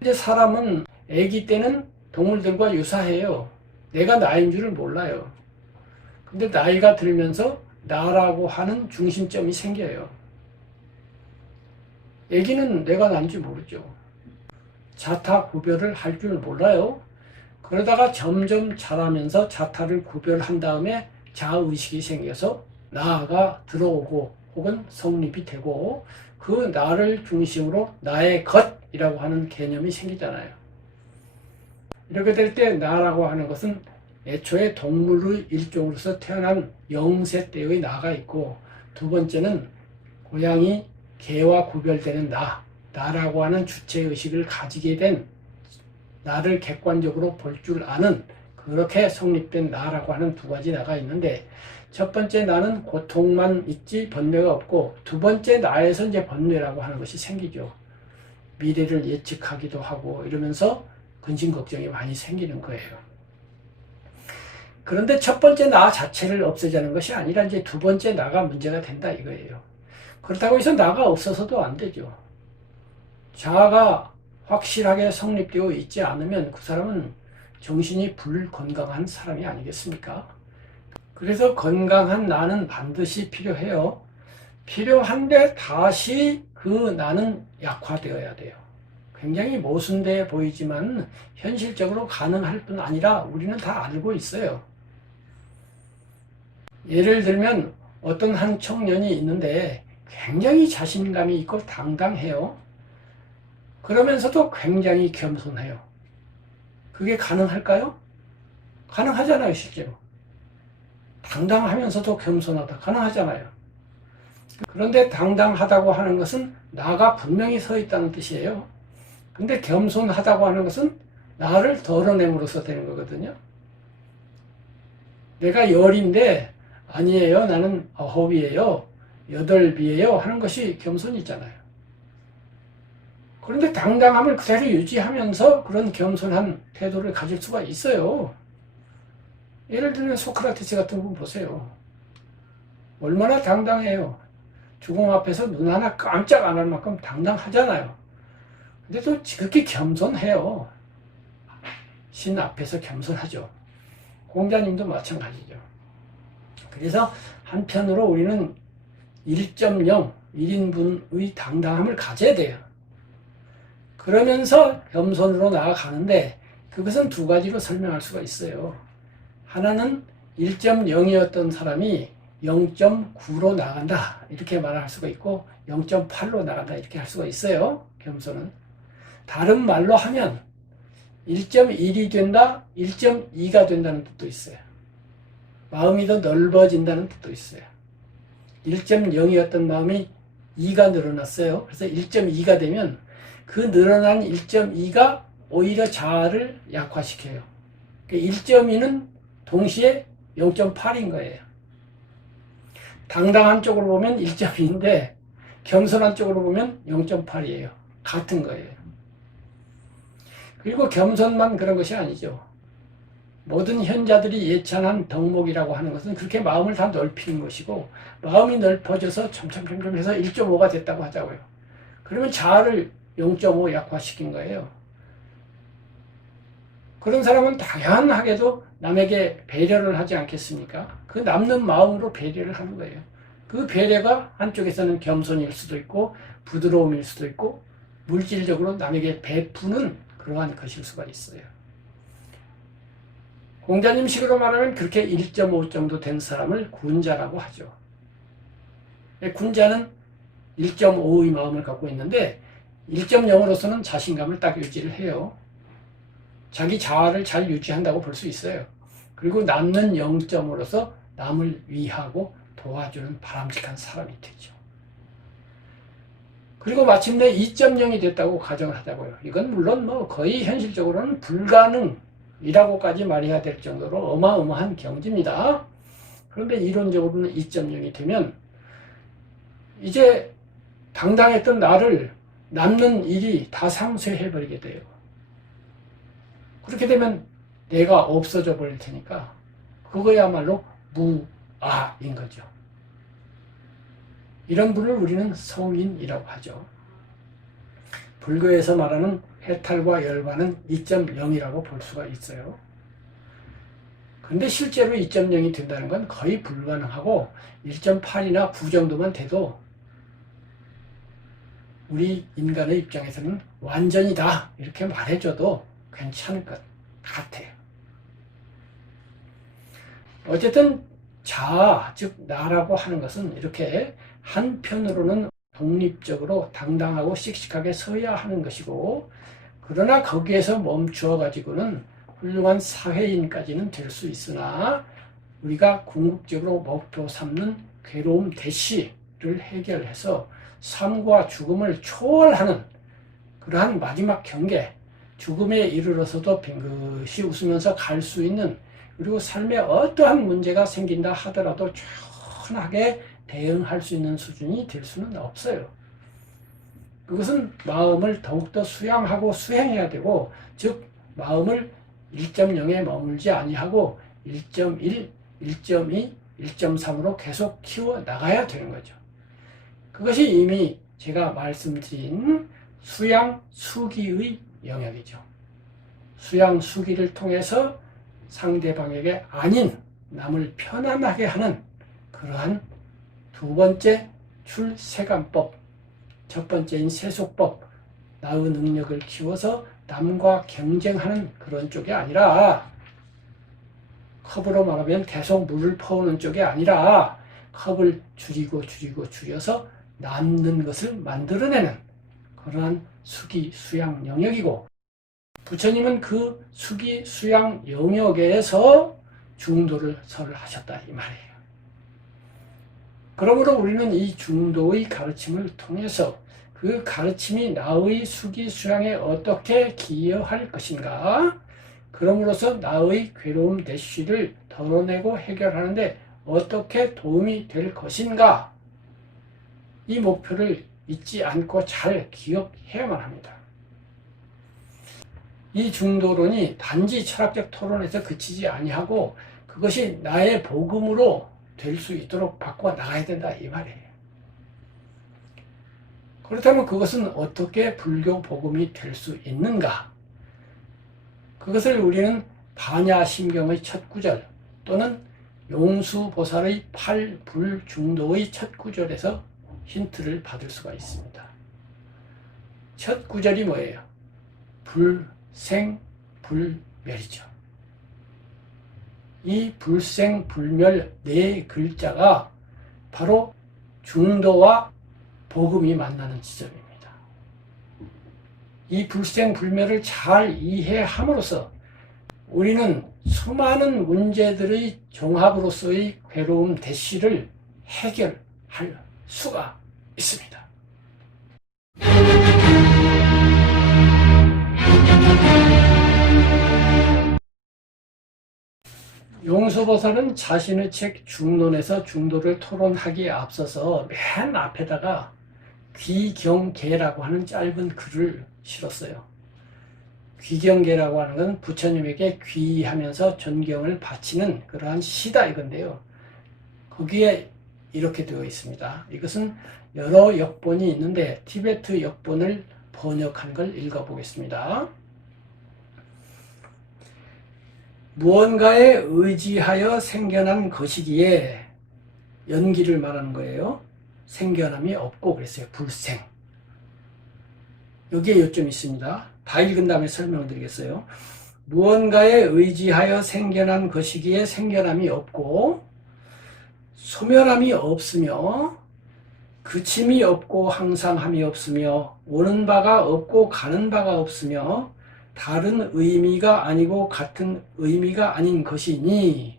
이제 사람은 아기 때는 동물들과 유사해요. 내가 나인 줄을 몰라요. 근데 나이가 들면서 나라고 하는 중심점이 생겨요. 아기는 내가 난지 모르죠. 자타 구별을 할 줄 몰라요. 그러다가 점점 자라면서 자타를 구별한 다음에 자의식이 생겨서 나가 들어오고 혹은 성립이 되고, 그 나를 중심으로 나의 것이라고 하는 개념이 생기잖아요. 이렇게 될 때 나라고 하는 것은 애초에 동물의 일종으로서 태어난 영세 때의 나가 있고, 두 번째는 고양이, 개와 구별되는 나라고 하는 주체의식을 가지게 된 나를 객관적으로 볼 줄 아는, 그렇게 성립된 나라고 하는 두 가지 나가 있는데, 첫 번째 나는 고통만 있지 번뇌가 없고, 두 번째 나에서 이제 번뇌라고 하는 것이 생기죠. 미래를 예측하기도 하고 이러면서 근심 걱정이 많이 생기는 거예요. 그런데 첫 번째 나 자체를 없애자는 것이 아니라 이제 두 번째 나가 문제가 된다 이거예요. 그렇다고 해서 나가 없어서도 안 되죠. 자아가 확실하게 성립되어 있지 않으면 그 사람은 정신이 불건강한 사람이 아니겠습니까? 그래서 건강한 나는 반드시 필요해요. 필요한데 다시 그 나는 약화되어야 돼요. 굉장히 모순돼 보이지만 현실적으로 가능할 뿐 아니라 우리는 다 알고 있어요. 예를 들면 어떤 한 청년이 있는데 굉장히 자신감이 있고 당당해요. 그러면서도 굉장히 겸손해요. 그게 가능할까요? 가능하잖아요, 실제로. 당당하면서도 겸손하다. 가능하잖아요. 그런데 당당하다고 하는 것은 나가 분명히 서 있다는 뜻이에요. 근데 겸손하다고 하는 것은 나를 덜어냄으로써 되는 거거든요. 내가 열인데 아니에요, 나는 9이에요, 8이에요 하는 것이 겸손이잖아요. 그런데 당당함을 그대로 유지하면서 그런 겸손한 태도를 가질 수가 있어요. 예를 들면 소크라테스 같은 분 보세요. 얼마나 당당해요. 죽음 앞에서 눈 하나 깜짝 안 할 만큼 당당하잖아요. 근데 또 지극히 겸손해요. 신 앞에서 겸손하죠. 공자님도 마찬가지죠. 그래서 한편으로 우리는 1.0, 1인분의 당당함을 가져야 돼요. 그러면서 겸손으로 나아가는데 그것은 두 가지로 설명할 수가 있어요. 하나는 1.0이었던 사람이 0.9로 나간다 이렇게 말할 수가 있고, 0.8로 나간다 이렇게 할 수가 있어요. 겸손은. 다른 말로 하면 1.1이 된다, 1.2가 된다는 뜻도 있어요. 마음이 더 넓어진다는 뜻도 있어요. 1.0이었던 마음이 2가 늘어났어요. 그래서 1.2가 되면 그 늘어난 1.2가 오히려 자아를 약화시켜요. 1.2는 동시에 0.8인 거예요. 당당한 쪽으로 보면 1.2인데 겸손한 쪽으로 보면 0.8이에요. 같은 거예요. 그리고 겸손만 그런 것이 아니죠. 모든 현자들이 예찬한 덕목이라고 하는 것은 그렇게 마음을 다 넓히는 것이고, 마음이 넓어져서 점점점점 해서 1.5가 됐다고 하자고요. 그러면 자아를 0.5 약화시킨 거예요. 그런 사람은 당연하게도 남에게 배려를 하지 않겠습니까? 그 남는 마음으로 배려를 하는 거예요. 그 배려가 한쪽에서는 겸손일 수도 있고 부드러움일 수도 있고 물질적으로 남에게 베푸는 그러한 것일 수가 있어요. 공자님식으로 말하면 그렇게 1.5 정도 된 사람을 군자라고 하죠. 군자는 1.5의 마음을 갖고 있는데 1.0으로서는 자신감을 딱 유지를 해요. 자기 자아를 잘 유지한다고 볼 수 있어요. 그리고 남는 0점으로서 남을 위하고 도와주는 바람직한 사람이 되죠. 그리고 마침내 2.0이 됐다고 가정을 하자고요. 이건 물론 뭐 거의 현실적으로는 불가능이라고까지 말해야 될 정도로 어마어마한 경지입니다. 그런데 이론적으로는 2.0이 되면 이제 당당했던 나를 남는 일이 다 상쇄해버리게 돼요. 그렇게 되면 내가 없어져 버릴 테니까 그거야말로 무아인 거죠. 이런 분을 우리는 성인이라고 하죠. 불교에서 말하는 해탈과 열반은 2.0이라고 볼 수가 있어요. 그런데 실제로 2.0이 된다는 건 거의 불가능하고 1.8이나 9 정도만 돼도 우리 인간의 입장에서는 완전이다 이렇게 말해줘도 괜찮을 것 같아요. 어쨌든 자아, 즉 나라고 하는 것은 이렇게 한편으로는 독립적으로 당당하고 씩씩하게 서야 하는 것이고, 그러나 거기에서 멈추어 가지고는 훌륭한 사회인까지는 될 수 있으나 우리가 궁극적으로 목표 삼는 괴로움 대시를 해결해서 삶과 죽음을 초월하는 그러한 마지막 경계, 죽음에 이르러서도 빙긋이 웃으면서 갈 수 있는, 그리고 삶에 어떠한 문제가 생긴다 하더라도 시원하게 대응할 수 있는 수준이 될 수는 없어요. 그것은 마음을 더욱더 수양하고 수행해야 되고, 즉 마음을 1.0에 머물지 아니하고 1.1, 1.2, 1.3으로 계속 키워 나가야 되는 거죠. 그것이 이미 제가 말씀드린 수양, 수기의 영역이죠. 수양, 수기를 통해서 상대방에게 아닌 남을 편안하게 하는 그러한 두 번째 출세관법, 첫 번째인 세속법, 나의 능력을 키워서 남과 경쟁하는 그런 쪽이 아니라, 컵으로 말하면 계속 물을 퍼오는 쪽이 아니라 컵을 줄여서 남는 것을 만들어내는 그러한 수기, 수양 영역이고, 부처님은 그 수기, 수양 영역에서 중도를 설하셨다 이 말이에요. 그러므로 우리는 이 중도의 가르침을 통해서 그 가르침이 나의 수기, 수양에 어떻게 기여할 것인가, 그럼으로써 나의 괴로움 대쉬를 덜어내고 해결하는데 어떻게 도움이 될 것인가, 이 목표를 잊지 않고 잘 기억해야만 합니다. 이 중도론이 단지 철학적 토론에서 그치지 아니하고 그것이 나의 복음으로 될 수 있도록 바꿔 나가야 된다 이 말이에요. 그렇다면 그것은 어떻게 불교 복음이 될 수 있는가? 그것을 우리는 반야심경의 첫 구절 또는 용수보살의 팔불중도의 첫 구절에서 힌트를 받을 수가 있습니다. 첫 구절이 뭐예요? 불생불멸이죠. 이 불생불멸 네 글자가 바로 중도와 복음이 만나는 지점입니다. 이 불생불멸을 잘 이해함으로써 우리는 수많은 문제들의 종합으로서의 괴로움 대시를 해결할 수가 있습니다. 용수보살은 자신의 책 중론에서 중도를 토론하기에 앞서서 맨 앞에다가 귀경계라고 하는 짧은 글을 실었어요. 귀경계라고 하는 건 부처님에게 귀하면서 존경을 바치는 그러한 시다 이건데요. 거기에 이렇게 되어 있습니다. 이것은 여러 역본이 있는데 티베트 역본을 번역한 걸 읽어보겠습니다. 무언가에 의지하여 생겨난 것이기에, 연기를 말하는 거예요. 생겨남이 없고 그랬어요. 불생. 여기에 요점이 있습니다. 다 읽은 다음에 설명을 드리겠어요. 무언가에 의지하여 생겨난 것이기에 생겨남이 없고, 소멸함이 없으며, 그침이 없고 항상함이 없으며, 오는 바가 없고 가는 바가 없으며, 다른 의미가 아니고 같은 의미가 아닌 것이니,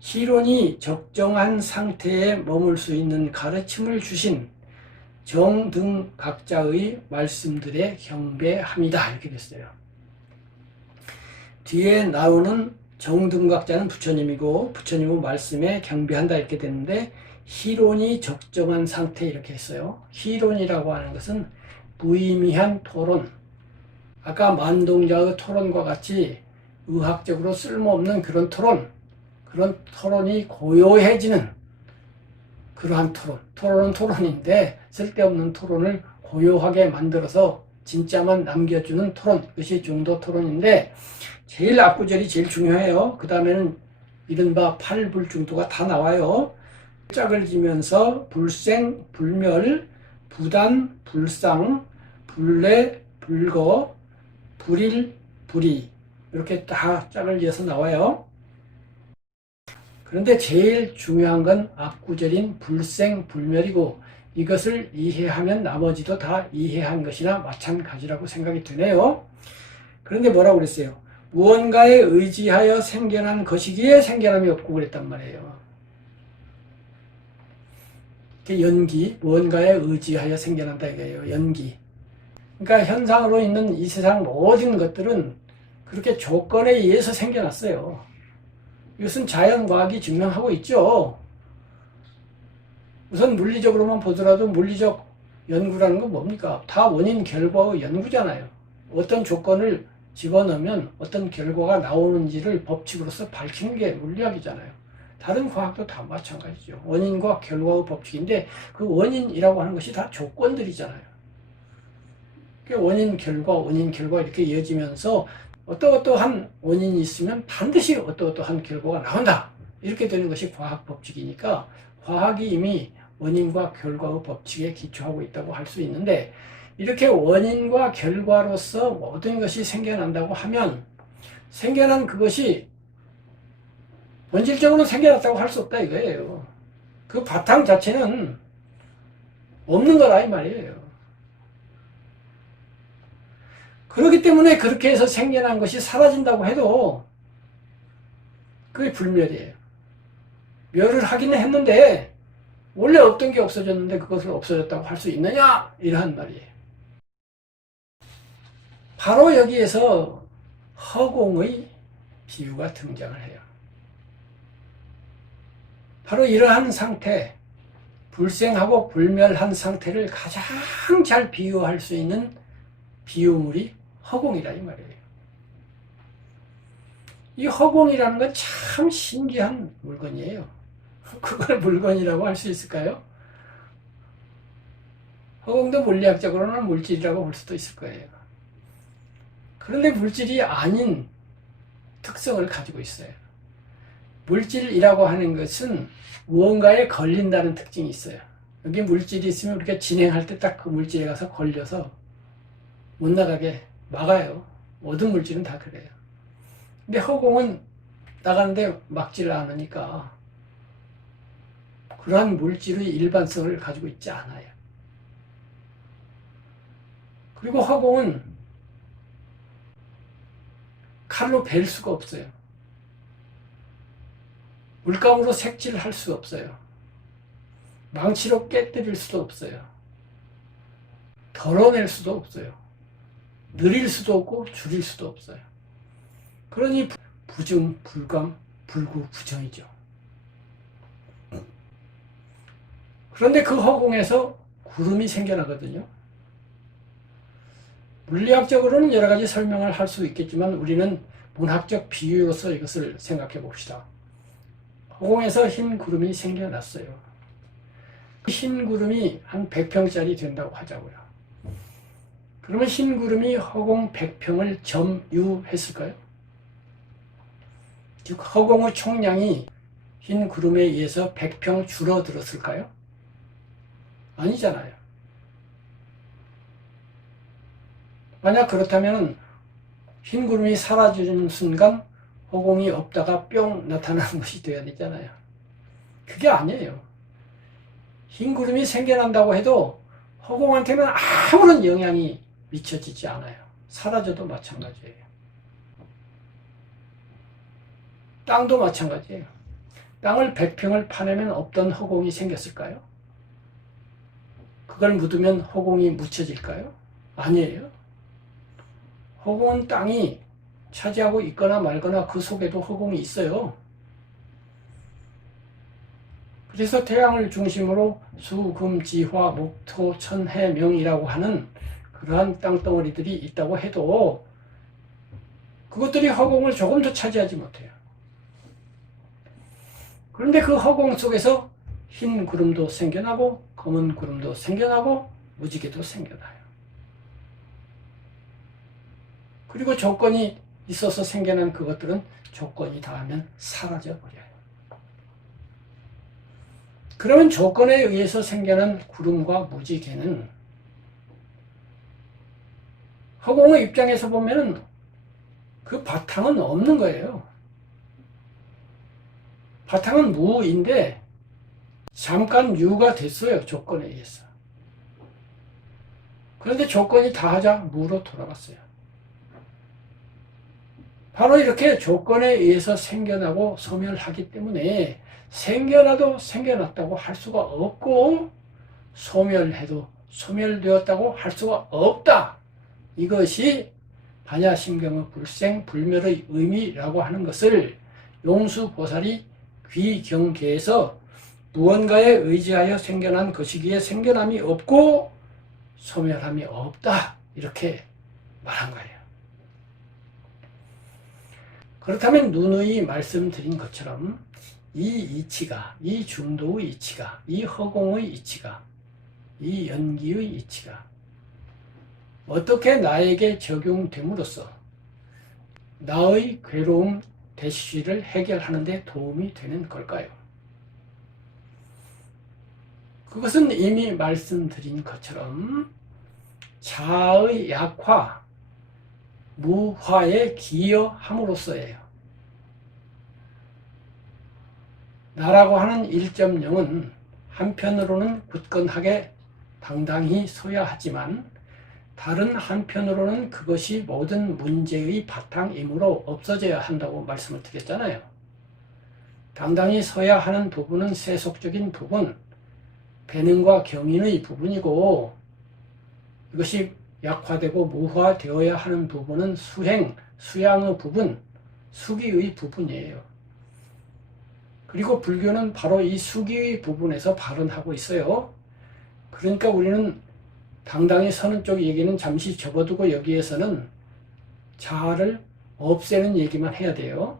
실온이 적정한 상태에 머물 수 있는 가르침을 주신 정등각자의 말씀들에 경배합니다. 이렇게 됐어요. 뒤에 나오는 정등각자는 부처님이고 부처님의 말씀에 경배한다 이렇게 됐는데 희론이 적정한 상태 이렇게 했어요. 희론이라고 하는 것은 무의미한 토론, 아까 만동자의 토론과 같이 의학적으로 쓸모없는 그런 토론이 고요해지는 그러한 토론은 토론인데 쓸데없는 토론을 고요하게 만들어서 진짜만 남겨주는 토론, 그것이 중도 토론인데 제일 앞구절이 제일 중요해요. 그 다음에는 이른바 팔불중도가 다 나와요. 짝을 지면서 불생, 불멸, 부단, 불상, 불례, 불거, 불일, 불의 이렇게 다 짝을 이어서 나와요. 그런데 제일 중요한 건 앞구절인 불생, 불멸이고 이것을 이해하면 나머지도 다 이해한 것이나 마찬가지라고 생각이 드네요. 그런데 뭐라고 그랬어요? 무언가에 의지하여 생겨난 것이기에 생겨남이 없고 그랬단 말이에요. 연기, 무언가에 의지하여 생겨난다 이거예요. 연기. 그러니까 현상으로 있는 이 세상 모든 것들은 그렇게 조건에 의해서 생겨났어요. 이것은 자연과학이 증명하고 있죠. 우선 물리적으로만 보더라도 물리적 연구라는 건 뭡니까? 다 원인 결과의 연구잖아요. 어떤 조건을 집어넣으면 어떤 결과가 나오는지를 법칙으로서 밝히는 게 물리학이잖아요. 다른 과학도 다 마찬가지죠. 원인과 결과의 법칙인데 그 원인이라고 하는 것이 다 조건들이잖아요. 원인, 결과 이렇게 이어지면서 어떠한 원인이 있으면 반드시 어떠한 결과가 나온다. 이렇게 되는 것이 과학 법칙이니까 과학이 이미 원인과 결과의 법칙에 기초하고 있다고 할 수 있는데 이렇게 원인과 결과로서 모든 것이 생겨난다고 하면 생겨난 그것이 본질적으로 생겨났다고 할 수 없다 이거예요. 그 바탕 자체는 없는 거라 이 말이에요. 그렇기 때문에 그렇게 해서 생겨난 것이 사라진다고 해도 그게 불멸이에요. 멸을 하기는 했는데 원래 없던 게 없어졌는데 그것을 없어졌다고 할 수 있느냐? 이러한 말이에요. 바로 여기에서 허공의 비유가 등장을 해요. 바로 이러한 상태, 불생하고 불멸한 상태를 가장 잘 비유할 수 있는 비유물이 허공이라 이 말이에요. 이 허공이라는 건 참 신기한 물건이에요. 그걸 물건이라고 할 수 있을까요? 허공도 물리학적으로는 물질이라고 볼 수도 있을 거예요. 그런데 물질이 아닌 특성을 가지고 있어요. 물질이라고 하는 것은 무언가에 걸린다는 특징이 있어요. 여기 물질이 있으면 우리가 진행할 때 딱 그 물질에 가서 걸려서 못 나가게 막아요. 모든 물질은 다 그래요. 근데 허공은 나가는데 막지를 않으니까 그러한 물질의 일반성을 가지고 있지 않아요. 그리고 허공은 칼로 벨 수가 없어요. 물감으로 색칠할 수 없어요. 망치로 깨뜨릴 수도 없어요. 덜어낼 수도 없어요. 늘릴 수도 없고 줄일 수도 없어요. 그러니 부증, 불감, 불구, 부정이죠. 그런데 그 허공에서 구름이 생겨나거든요. 물리학적으로는 여러 가지 설명을 할 수 있겠지만 우리는 문학적 비유로서 이것을 생각해 봅시다. 허공에서 흰 구름이 생겨났어요. 흰 구름이 한 100평짜리 된다고 하자고요. 그러면 흰 구름이 허공 100평을 점유했을까요? 즉 허공의 총량이 흰 구름에 의해서 100평 줄어들었을까요? 아니잖아요. 만약 그렇다면 흰 구름이 사라지는 순간 허공이 없다가 뿅 나타나는 것이 되어야 되잖아요. 그게 아니에요. 흰 구름이 생겨난다고 해도 허공한테는 아무런 영향이 미쳐지지 않아요. 사라져도 마찬가지예요. 땅도 마찬가지예요. 땅을 100평을 파내면 없던 허공이 생겼을까요? 그걸 묻으면 허공이 묻혀질까요? 아니에요. 허공은 땅이 차지하고 있거나 말거나 그 속에도 허공이 있어요. 그래서 태양을 중심으로 수, 금, 지, 화, 목, 토, 천, 해, 명이라고 하는 그러한 땅덩어리들이 있다고 해도 그것들이 허공을 조금 더 차지하지 못해요. 그런데 그 허공 속에서 흰 구름도 생겨나고 검은 구름도 생겨나고 무지개도 생겨나요. 그리고 조건이 있어서 생겨난 그것들은 조건이 닿으면 사라져버려요. 그러면 조건에 의해서 생겨난 구름과 무지개는 허공의 입장에서 보면 그 바탕은 없는 거예요. 바탕은 무인데 잠깐 유가 됐어요. 조건에 의해서. 그런데 조건이 다하자 무로 돌아갔어요. 바로 이렇게 조건에 의해서 생겨나고 소멸하기 때문에 생겨나도 생겨났다고 할 수가 없고 소멸해도 소멸되었다고 할 수가 없다. 이것이 반야심경의 불생불멸의 의미라고 하는 것을 용수보살이 귀경계에서 무언가에 의지하여 생겨난 것이기에 생겨남이 없고 소멸함이 없다. 이렇게 말한 거예요. 그렇다면 누누이 말씀드린 것처럼 이 이치가, 이 중도의 이치가, 이 허공의 이치가, 이 연기의 이치가 어떻게 나에게 적용됨으로써 나의 괴로움 대시를 해결하는 데 도움이 되는 걸까요? 그것은 이미 말씀드린 것처럼 자아의 약화, 무화에 기여함으로써예요. 나라고 하는 1.0은 한편으로는 굳건하게 당당히 서야 하지만 다른 한편으로는 그것이 모든 문제의 바탕이므로 없어져야 한다고 말씀을 드렸잖아요. 당당히 서야 하는 부분은 세속적인 부분, 배능과 경인의 부분이고 이것이 약화되고 무화되어야 하는 부분은 수행, 수양의 부분, 수기의 부분이에요. 그리고 불교는 바로 이 수기의 부분에서 발언하고 있어요. 그러니까 우리는 당당히 서는 쪽 얘기는 잠시 접어두고 여기에서는 자아를 없애는 얘기만 해야 돼요.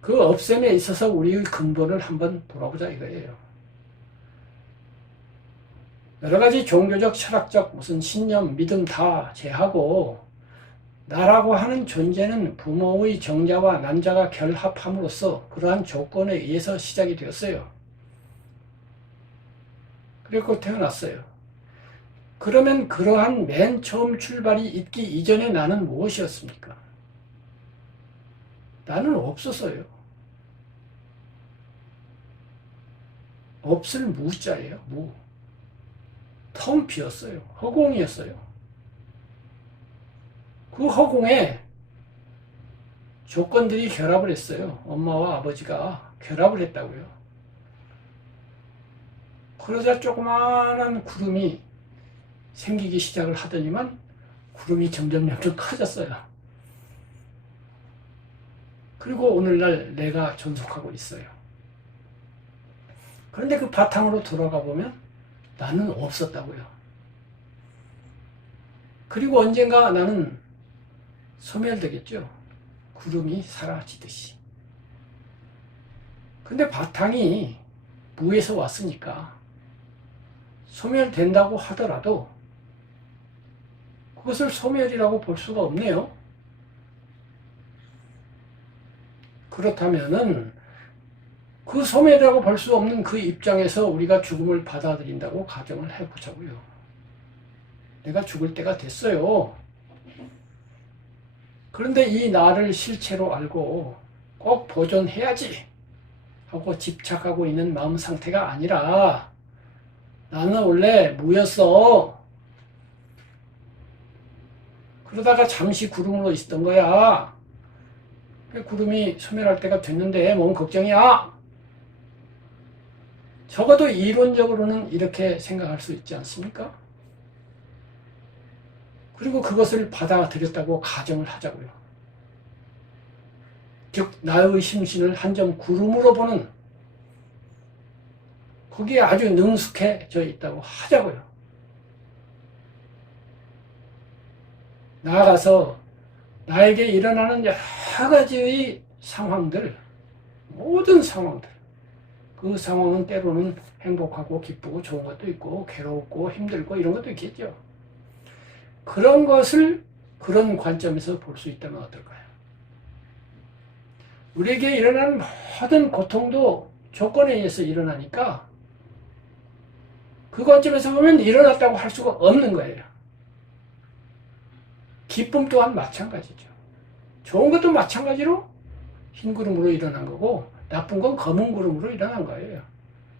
그 없앰에 있어서 우리의 근본을 한번 돌아보자 이거예요. 여러 가지 종교적, 철학적, 무슨 신념, 믿음 다 제하고 나라고 하는 존재는 부모의 정자와 난자가 결합함으로써 그러한 조건에 의해서 시작이 되었어요. 그리고 태어났어요. 그러면 그러한 맨 처음 출발이 있기 이전에 나는 무엇이었습니까? 나는 없었어요. 없을 무자예요. 무. 텅 비었어요. 허공이었어요. 그 허공에 조건들이 결합을 했어요. 엄마와 아버지가 결합을 했다고요. 그러자 조그마한 구름이 생기기 시작을 하더니만 구름이 점점 커졌어요. 그리고 오늘날 내가 존속하고 있어요. 그런데 그 바탕으로 돌아가 보면 나는 없었다고요. 그리고 언젠가 나는 소멸되겠죠. 구름이 사라지듯이. 근데 바탕이 무에서 왔으니까 소멸된다고 하더라도 그것을 소멸이라고 볼 수가 없네요. 그렇다면은 그 소멸이라고 볼 수 없는 그 입장에서 우리가 죽음을 받아들인다고 가정을 해보자고요. 내가 죽을 때가 됐어요. 그런데 이 나를 실체로 알고 꼭 보존해야지 하고 집착하고 있는 마음 상태가 아니라 나는 원래 무였어. 그러다가 잠시 구름으로 있었던 거야. 구름이 소멸할 때가 됐는데 뭔 걱정이야? 적어도 이론적으로는 이렇게 생각할 수 있지 않습니까? 그리고 그것을 받아들였다고 가정을 하자고요. 즉 나의 심신을 한 점 구름으로 보는, 거기에 아주 능숙해져 있다고 하자고요. 나아가서 나에게 일어나는 여러 가지의 상황들, 모든 상황들, 그 상황은 때로는 행복하고 기쁘고 좋은 것도 있고 괴롭고 힘들고 이런 것도 있겠죠. 그런 것을 그런 관점에서 볼 수 있다면 어떨까요? 우리에게 일어나는 모든 고통도 조건에 의해서 일어나니까 그 관점에서 보면 일어났다고 할 수가 없는 거예요. 기쁨 또한 마찬가지죠. 좋은 것도 마찬가지로 흰 구름으로 일어난 거고 나쁜 건 검은 구름으로 일어난 거예요.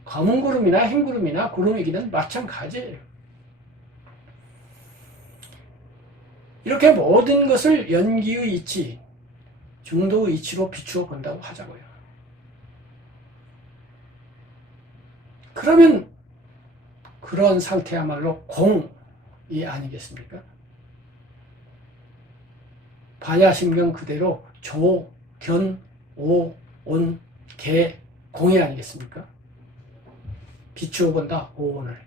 검은 구름이나 흰 구름이나 구름이기는 마찬가지예요. 이렇게 모든 것을 연기의 이치, 중도의 이치로 비추어 본다고 하자고요. 그러면 그런 상태야말로 공이 아니겠습니까? 반야심경 그대로 조, 견, 오, 온, 개, 공이 아니겠습니까? 비추어 본다, 오온을.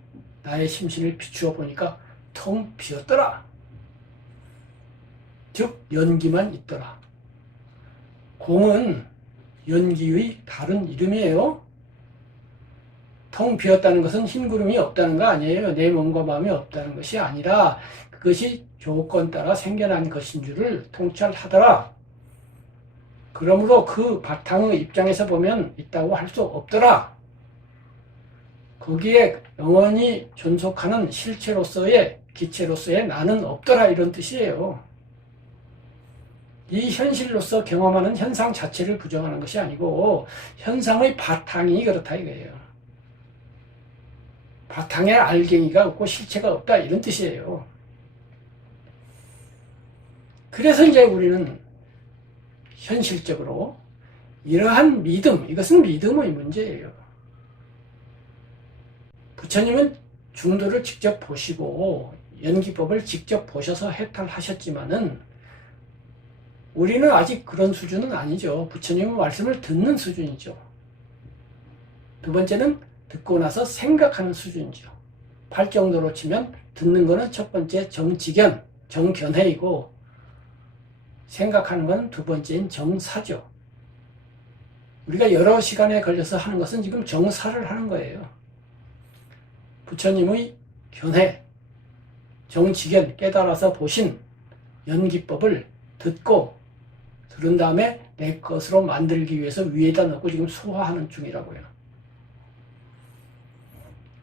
나의 심신을 비추어 보니까 텅 비었더라. 즉 연기만 있더라. 공은 연기의 다른 이름이에요. 텅 비었다는 것은 흰 구름이 없다는 거 아니에요. 내 몸과 마음이 없다는 것이 아니라 그것이 조건 따라 생겨난 것인 줄을 통찰하더라. 그러므로 그 바탕의 입장에서 보면 있다고 할 수 없더라. 거기에 영원히 존속하는 실체로서의 기체로서의 나는 없더라, 이런 뜻이에요. 이 현실로서 경험하는 현상 자체를 부정하는 것이 아니고 현상의 바탕이 그렇다 이거예요. 바탕에 알갱이가 없고 실체가 없다, 이런 뜻이에요. 그래서 이제 우리는 현실적으로 이러한 믿음, 이것은 믿음의 문제예요. 부처님은 중도를 직접 보시고 연기법을 직접 보셔서 해탈하셨지만은 우리는 아직 그런 수준은 아니죠. 부처님의 말씀을 듣는 수준이죠. 두 번째는 듣고 나서 생각하는 수준이죠. 팔 정도로 치면 듣는 거는 첫 번째 정직견, 정견해이고 생각하는 건 두 번째인 정사죠. 우리가 여러 시간에 걸려서 하는 것은 지금 정사를 하는 거예요. 부처님의 견해, 정직견, 깨달아서 보신 연기법을 듣고 들은 다음에 내 것으로 만들기 위해서 위에다 넣고 지금 소화하는 중이라고요.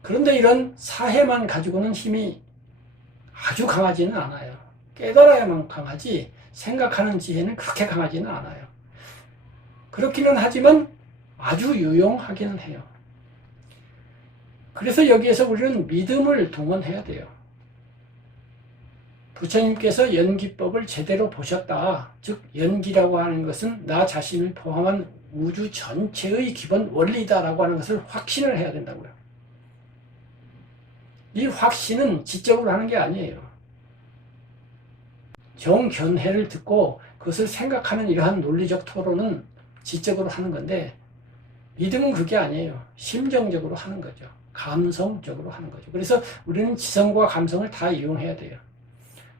그런데 이런 사해만 가지고는 힘이 아주 강하지는 않아요. 깨달아야만 강하지 생각하는 지혜는 그렇게 강하지는 않아요. 그렇기는 하지만 아주 유용하기는 해요. 그래서 여기에서 우리는 믿음을 동원해야 돼요. 부처님께서 연기법을 제대로 보셨다. 즉 연기라고 하는 것은 나 자신을 포함한 우주 전체의 기본 원리다라고 하는 것을 확신을 해야 된다고요. 이 확신은 지적으로 하는 게 아니에요. 정견해를 듣고 그것을 생각하는 이러한 논리적 토론은 지적으로 하는 건데 믿음은 그게 아니에요. 심정적으로 하는 거죠. 감성적으로 하는 거죠. 그래서 우리는 지성과 감성을 다 이용해야 돼요.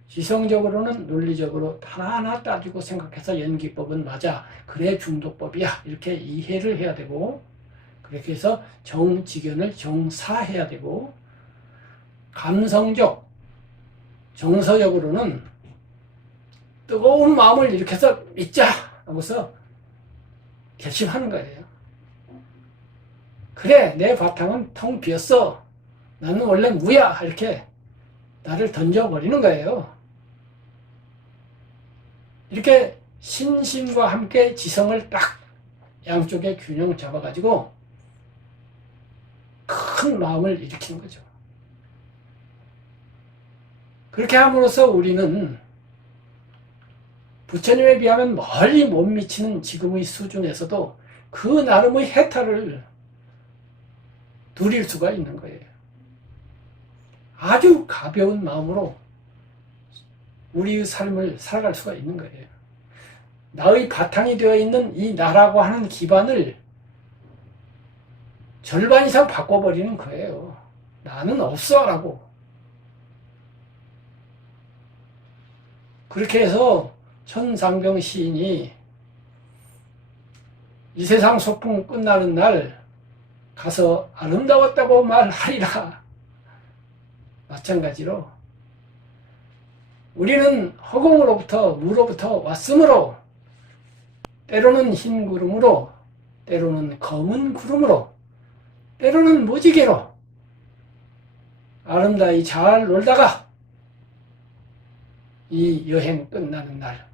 지성적으로는 논리적으로 하나하나 따지고 생각해서 연기법은 맞아, 그래 중도법이야, 이렇게 이해를 해야 되고, 그렇게 해서 정직견을 정사해야 되고, 감성적, 정서적으로는 뜨거운 마음을 일으켜서 믿자 하고서 결심하는 거예요. 그래, 내 바탕은 텅 비었어, 나는 원래 무야, 이렇게 나를 던져버리는 거예요. 이렇게 신심과 함께 지성을 딱 양쪽에 균형 잡아가지고 큰 마음을 일으키는 거죠. 그렇게 함으로써 우리는 부처님에 비하면 멀리 못 미치는 지금의 수준에서도 그 나름의 해탈을 누릴 수가 있는 거예요. 아주 가벼운 마음으로 우리의 삶을 살아갈 수가 있는 거예요. 나의 바탕이 되어 있는 이 나라고 하는 기반을 절반 이상 바꿔버리는 거예요. 나는 없어 라고. 그렇게 해서 천상병 시인이 이 세상 소풍 끝나는 날 가서 아름다웠다고 말하리라. 마찬가지로 우리는 허공으로부터 무로부터 왔으므로 때로는 흰 구름으로 때로는 검은 구름으로 때로는 무지개로 아름다이 잘 놀다가 이 여행 끝나는 날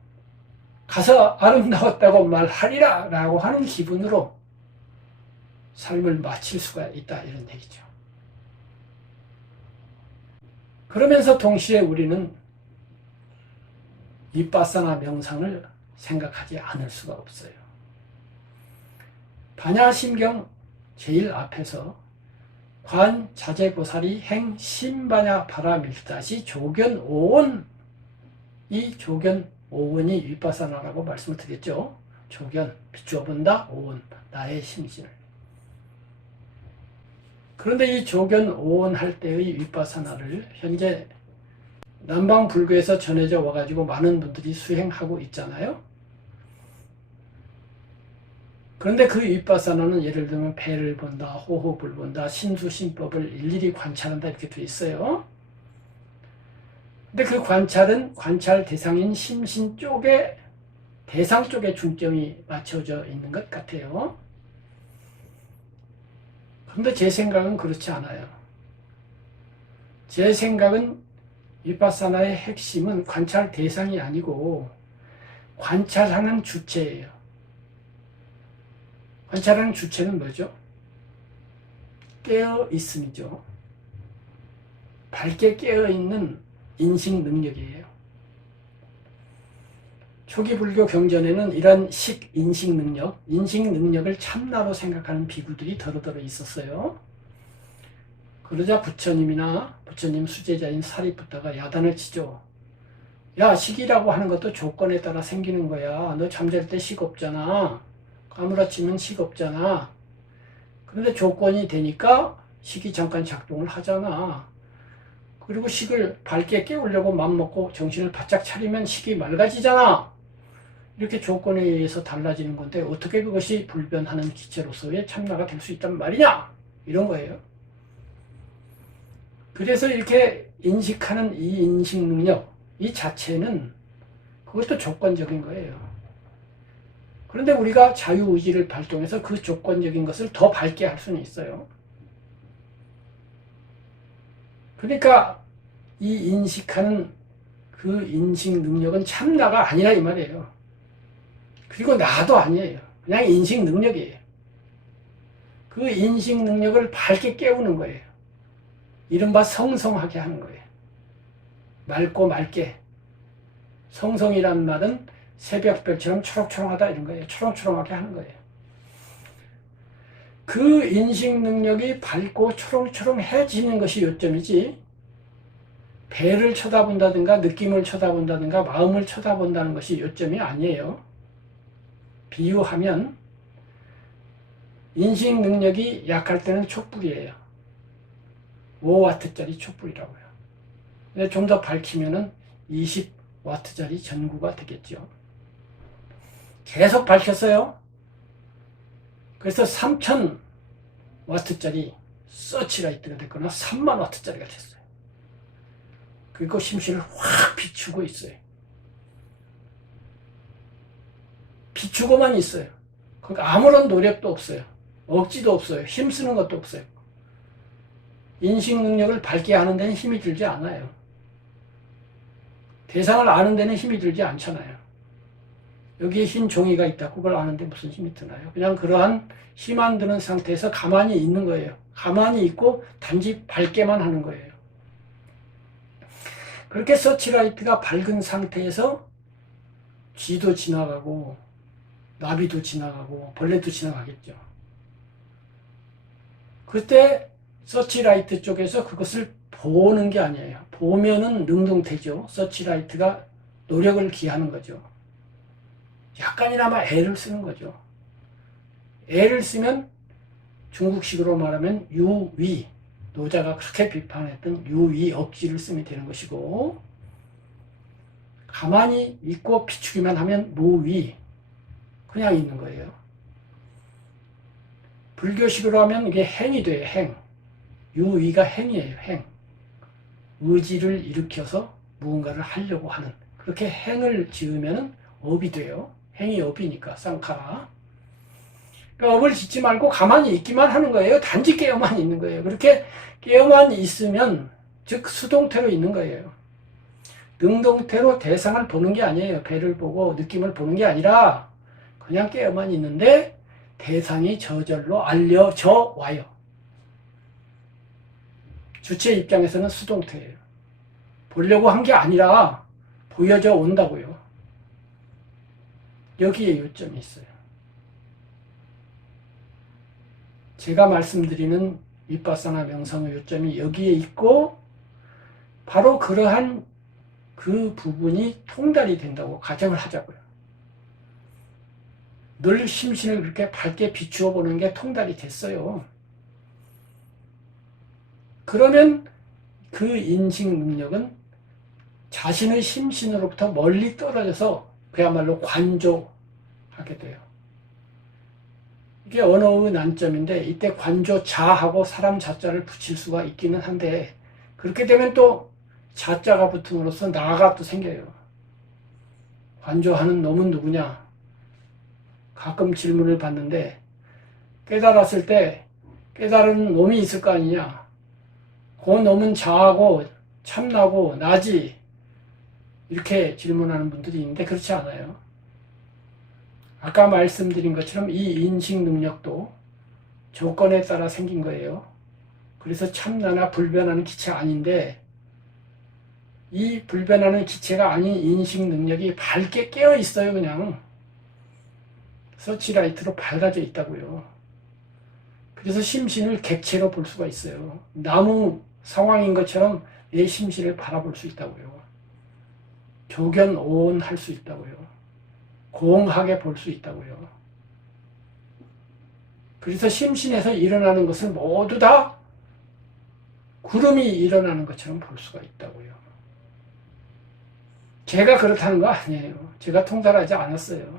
가서 아름다웠다고 말하리라 라고 하는 기분으로 삶을 마칠 수가 있다 이런 얘기죠. 그러면서 동시에 우리는 윗바사나 명상을 생각하지 않을 수가 없어요. 반야심경 제일 앞에서 관자재보살이 행 신반야 바라밀다시 조견 5원, 이 조견 5원이 윗바사나라고 말씀을 드렸죠. 조견, 비추어 본다, 5원, 나의 심신을. 그런데 이 조견 5원 할 때의 윗바사나를 현재 남방 불교에서 전해져 와가지고 많은 분들이 수행하고 있잖아요. 그런데 그 윗바사나는 예를 들면 배를 본다, 호흡을 본다, 심수심법을 일일이 관찰한다 이렇게 돼 있어요. 근데 그 관찰은 관찰 대상인 심신 쪽에, 대상 쪽에 중점이 맞춰져 있는 것 같아요. 그런데 제 생각은 그렇지 않아요. 제 생각은 윗바사나의 핵심은 관찰 대상이 아니고 관찰하는 주체예요. 관찰하는 주체는 뭐죠? 깨어있음이죠. 밝게 깨어있는 인식 능력이에요. 초기 불교 경전에는 이런 인식 능력을 참나로 생각하는 비구들이 더러더러 있었어요. 그러자 부처님 수제자인 사리푸트가 야단을 치죠. 야, 식이라고 하는 것도 조건에 따라 생기는 거야. 너 잠잘 때 식 없잖아. 까무라치면 식 없잖아. 그런데 조건이 되니까 식이 잠깐 작동을 하잖아. 그리고 식을 밝게 깨우려고 맘먹고 정신을 바짝 차리면 식이 맑아지잖아. 이렇게 조건에 의해서 달라지는 건데 어떻게 그것이 불변하는 기체로서의 참나가 될 수 있단 말이냐? 이런 거예요. 그래서 이렇게 인식하는 이 인식 능력, 이 자체는 그것도 조건적인 거예요. 그런데 우리가 자유의지를 발동해서 그 조건적인 것을 더 밝게 할 수는 있어요. 그러니까 이 인식하는 그 인식 능력은 참나가 아니라 이 말이에요. 그리고 나도 아니에요. 그냥 인식 능력이에요. 그 인식 능력을 밝게 깨우는 거예요. 이른바 성성하게 하는 거예요. 맑고 맑게. 성성이란 말은 새벽별처럼 초록초록하다 이런 거예요. 초롱초롱하게 하는 거예요. 그 인식 능력이 밝고 초롱초롱해지는 것이 요점이지, 배를 쳐다본다든가 느낌을 쳐다본다든가 마음을 쳐다본다는 것이 요점이 아니에요. 비유하면 인식 능력이 약할 때는 촛불이에요. 5W짜리 촛불이라고요. 근데 좀 더 밝히면은 20W짜리 전구가 되겠죠. 계속 밝혔어요. 그래서 3000W짜리 서치라이트가 됐거나 30,000W짜리가 됐어요. 그리고 심신을 확 비추고 있어요. 비추고만 있어요. 그러니까 아무런 노력도 없어요. 억지도 없어요. 힘쓰는 것도 없어요. 인식 능력을 밝게 하는 데는 힘이 들지 않아요. 대상을 아는 데는 힘이 들지 않잖아요. 여기에 흰 종이가 있다. 그걸 아는데 무슨 힘이 드나요? 그냥 그러한 힘 안 드는 상태에서 가만히 있는 거예요. 가만히 있고 단지 밝게만 하는 거예요. 그렇게 서치라이트가 밝은 상태에서 쥐도 지나가고 나비도 지나가고 벌레도 지나가겠죠. 그때 서치라이트 쪽에서 그것을 보는 게 아니에요. 보면은 능동태죠. 서치라이트가 노력을 기하는 거죠. 약간이나마 애를 쓰는 거죠. 애를 쓰면 중국식으로 말하면 유위, 노자가 그렇게 비판했던 유위 억지를 쓰면 되는 것이고, 가만히 있고 비추기만 하면 무위, 그냥 있는 거예요. 불교식으로 하면 이게 행이 돼요. 행. 유위가 행이에요. 행. 의지를 일으켜서 무언가를 하려고 하는, 그렇게 행을 지으면 업이 돼요. 행이 업이니까 쌍카라. 그러니까 업을 짓지 말고 가만히 있기만 하는 거예요. 단지 깨어만 있는 거예요. 그렇게 깨어만 있으면 즉 수동태로 있는 거예요. 능동태로 대상을 보는 게 아니에요. 배를 보고 느낌을 보는 게 아니라 그냥 깨어만 있는데 대상이 저절로 알려져 와요. 주체 입장에서는 수동태예요. 보려고 한 게 아니라 보여져 온다고요. 여기에 요점이 있어요. 제가 말씀드리는 윗바사나 명상의 요점이 여기에 있고, 바로 그러한 그 부분이 통달이 된다고 가정을 하자고요. 늘 심신을 그렇게 밝게 비추어 보는 게 통달이 됐어요. 그러면 그 인식 능력은 자신의 심신으로부터 멀리 떨어져서 그야말로 관조하게 돼요. 이게 언어의 난점인데, 이때 관조자하고 사람 자자를 붙일 수가 있기는 한데, 그렇게 되면 또 자자가 붙음으로써 나가 또 생겨요. 관조하는 놈은 누구냐? 가끔 질문을 받는데, 깨달았을 때 깨달은 놈이 있을 거 아니냐? 그 놈은 자하고 참나고 나지? 이렇게 질문하는 분들이 있는데 그렇지 않아요. 아까 말씀드린 것처럼 이 인식 능력도 조건에 따라 생긴 거예요. 그래서 참나나 불변하는 기체가 아닌데, 이 불변하는 기체가 아닌 인식 능력이 밝게 깨어 있어요. 그냥 서치라이트로 밝아져 있다고요. 그래서 심신을 객체로 볼 수가 있어요. 나무 상황인 것처럼 내 심신을 바라볼 수 있다고요. 조견오온할 수 있다고요. 공하게 볼 수 있다고요. 그래서 심신에서 일어나는 것을 모두 다 구름이 일어나는 것처럼 볼 수가 있다고요. 제가 그렇다는 거 아니에요. 제가 통달하지 않았어요.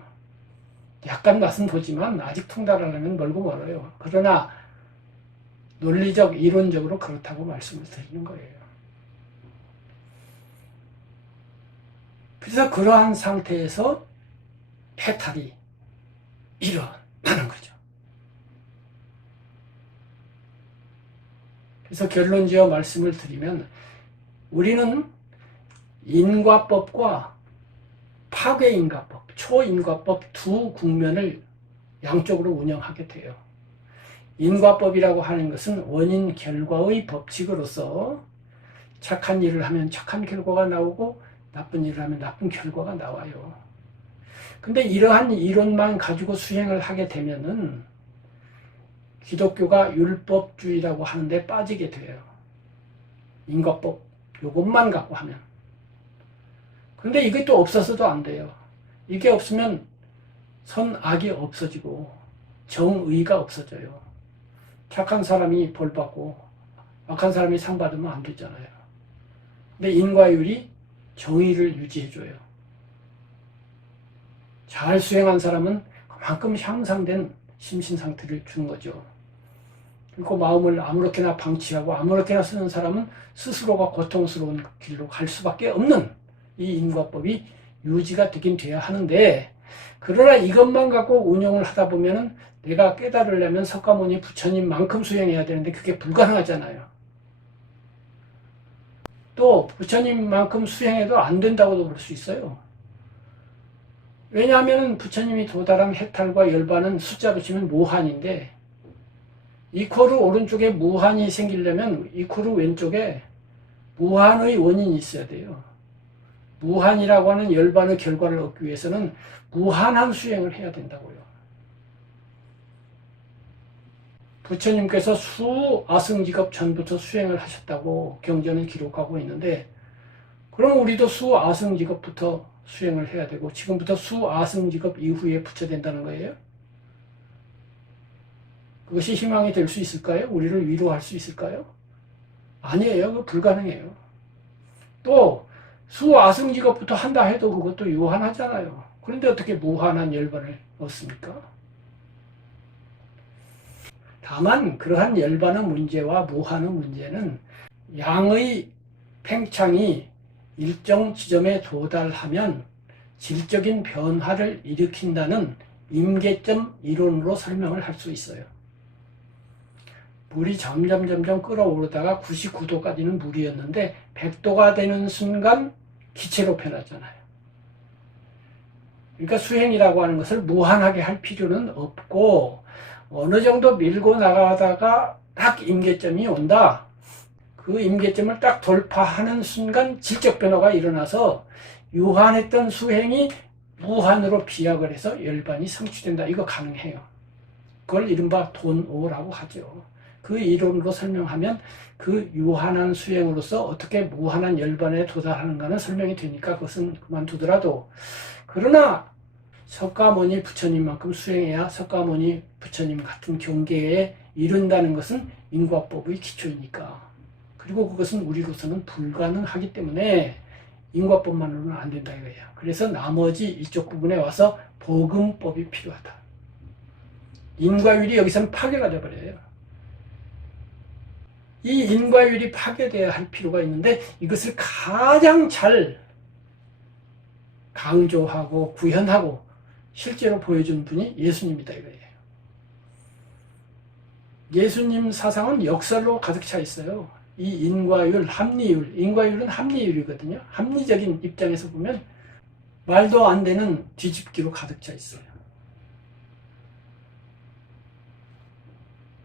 약간 맛은 보지만 아직 통달하려면 멀고 멀어요. 그러나 논리적, 이론적으로 그렇다고 말씀을 드리는 거예요. 그래서 그러한 상태에서 해탈이 일어나는 거죠. 그래서 결론지어 말씀을 드리면, 우리는 인과법과 파괴인과법, 초인과법 두 국면을 양쪽으로 운영하게 돼요. 인과법이라고 하는 것은 원인 결과의 법칙으로서 착한 일을 하면 착한 결과가 나오고 나쁜 일을 하면 나쁜 결과가 나와요. 근데 이러한 이론만 가지고 수행을 하게 되면은 기독교가 율법주의라고 하는데 빠지게 돼요. 인과법 요것만 갖고 하면. 근데 이게 또 없어서도 안 돼요. 이게 없으면 선악이 없어지고 정의가 없어져요. 착한 사람이 벌 받고 악한 사람이 상 받으면 안 되잖아요. 근데 인과율이 정의를 유지해줘요. 잘 수행한 사람은 그만큼 향상된 심신 상태를 주는 거죠. 그리고 마음을 아무렇게나 방치하고 아무렇게나 쓰는 사람은 스스로가 고통스러운 길로 갈 수밖에 없는 이 인과법이 유지가 되긴 돼야 하는데, 그러나 이것만 갖고 운영을 하다 보면은 내가 깨달으려면 석가모니 부처님만큼 수행해야 되는데 그게 불가능하잖아요. 또 부처님만큼 수행해도 안 된다고도 볼 수 있어요. 왜냐하면 부처님이 도달한 해탈과 열반은 숫자로 치면 무한인데, 이코르 오른쪽에 무한이 생기려면 이코르 왼쪽에 무한의 원인이 있어야 돼요. 무한이라고 하는 열반의 결과를 얻기 위해서는 무한한 수행을 해야 된다고요. 부처님께서 수아승직업 전부터 수행을 하셨다고 경전을 기록하고 있는데, 그럼 우리도 수아승직업부터 수행을 해야 되고, 지금부터 수아승직업 이후에 부처된다는 거예요? 그것이 희망이 될 수 있을까요? 우리를 위로할 수 있을까요? 아니에요. 그거 불가능해요. 또 수아승직업부터 한다 해도 그것도 유한하잖아요. 그런데 어떻게 무한한 열반을 얻습니까? 다만 그러한 열반의 문제와 무한의 문제는 양의 팽창이 일정 지점에 도달하면 질적인 변화를 일으킨다는 임계점 이론으로 설명을 할 수 있어요. 물이 점점 끓어오르다가 99도까지는 물이었는데 100도가 되는 순간 기체로 변하잖아요. 그러니까 수행이라고 하는 것을 무한하게 할 필요는 없고, 어느 정도 밀고 나가다가 딱 임계점이 온다. 그 임계점을 딱 돌파하는 순간 질적 변화가 일어나서 유한했던 수행이 무한으로 비약을 해서 열반이 성취된다. 이거 가능해요. 그걸 이른바 돈오라고 하죠. 그 이론으로 설명하면 그 유한한 수행으로서 어떻게 무한한 열반에 도달하는가는 설명이 되니까 그것은 그만두더라도, 그러나 석가모니 부처님만큼 수행해야 석가모니 부처님 같은 경계에 이른다는 것은 인과법의 기초이니까, 그리고 그것은 우리로서는 불가능하기 때문에 인과법만으로는 안 된다 이거예요. 그래서 나머지 이쪽 부분에 와서 복음법이 필요하다. 인과율이 여기서는 파괴가 되어버려요. 이 인과율이 파괴되어야 할 필요가 있는데, 이것을 가장 잘 강조하고 구현하고 실제로 보여준 분이 예수님이다 이거예요. 예수님 사상은 역설로 가득 차 있어요. 이 인과율, 합리율, 인과율은 합리율이거든요. 합리적인 입장에서 보면 말도 안 되는 뒤집기로 가득 차 있어요.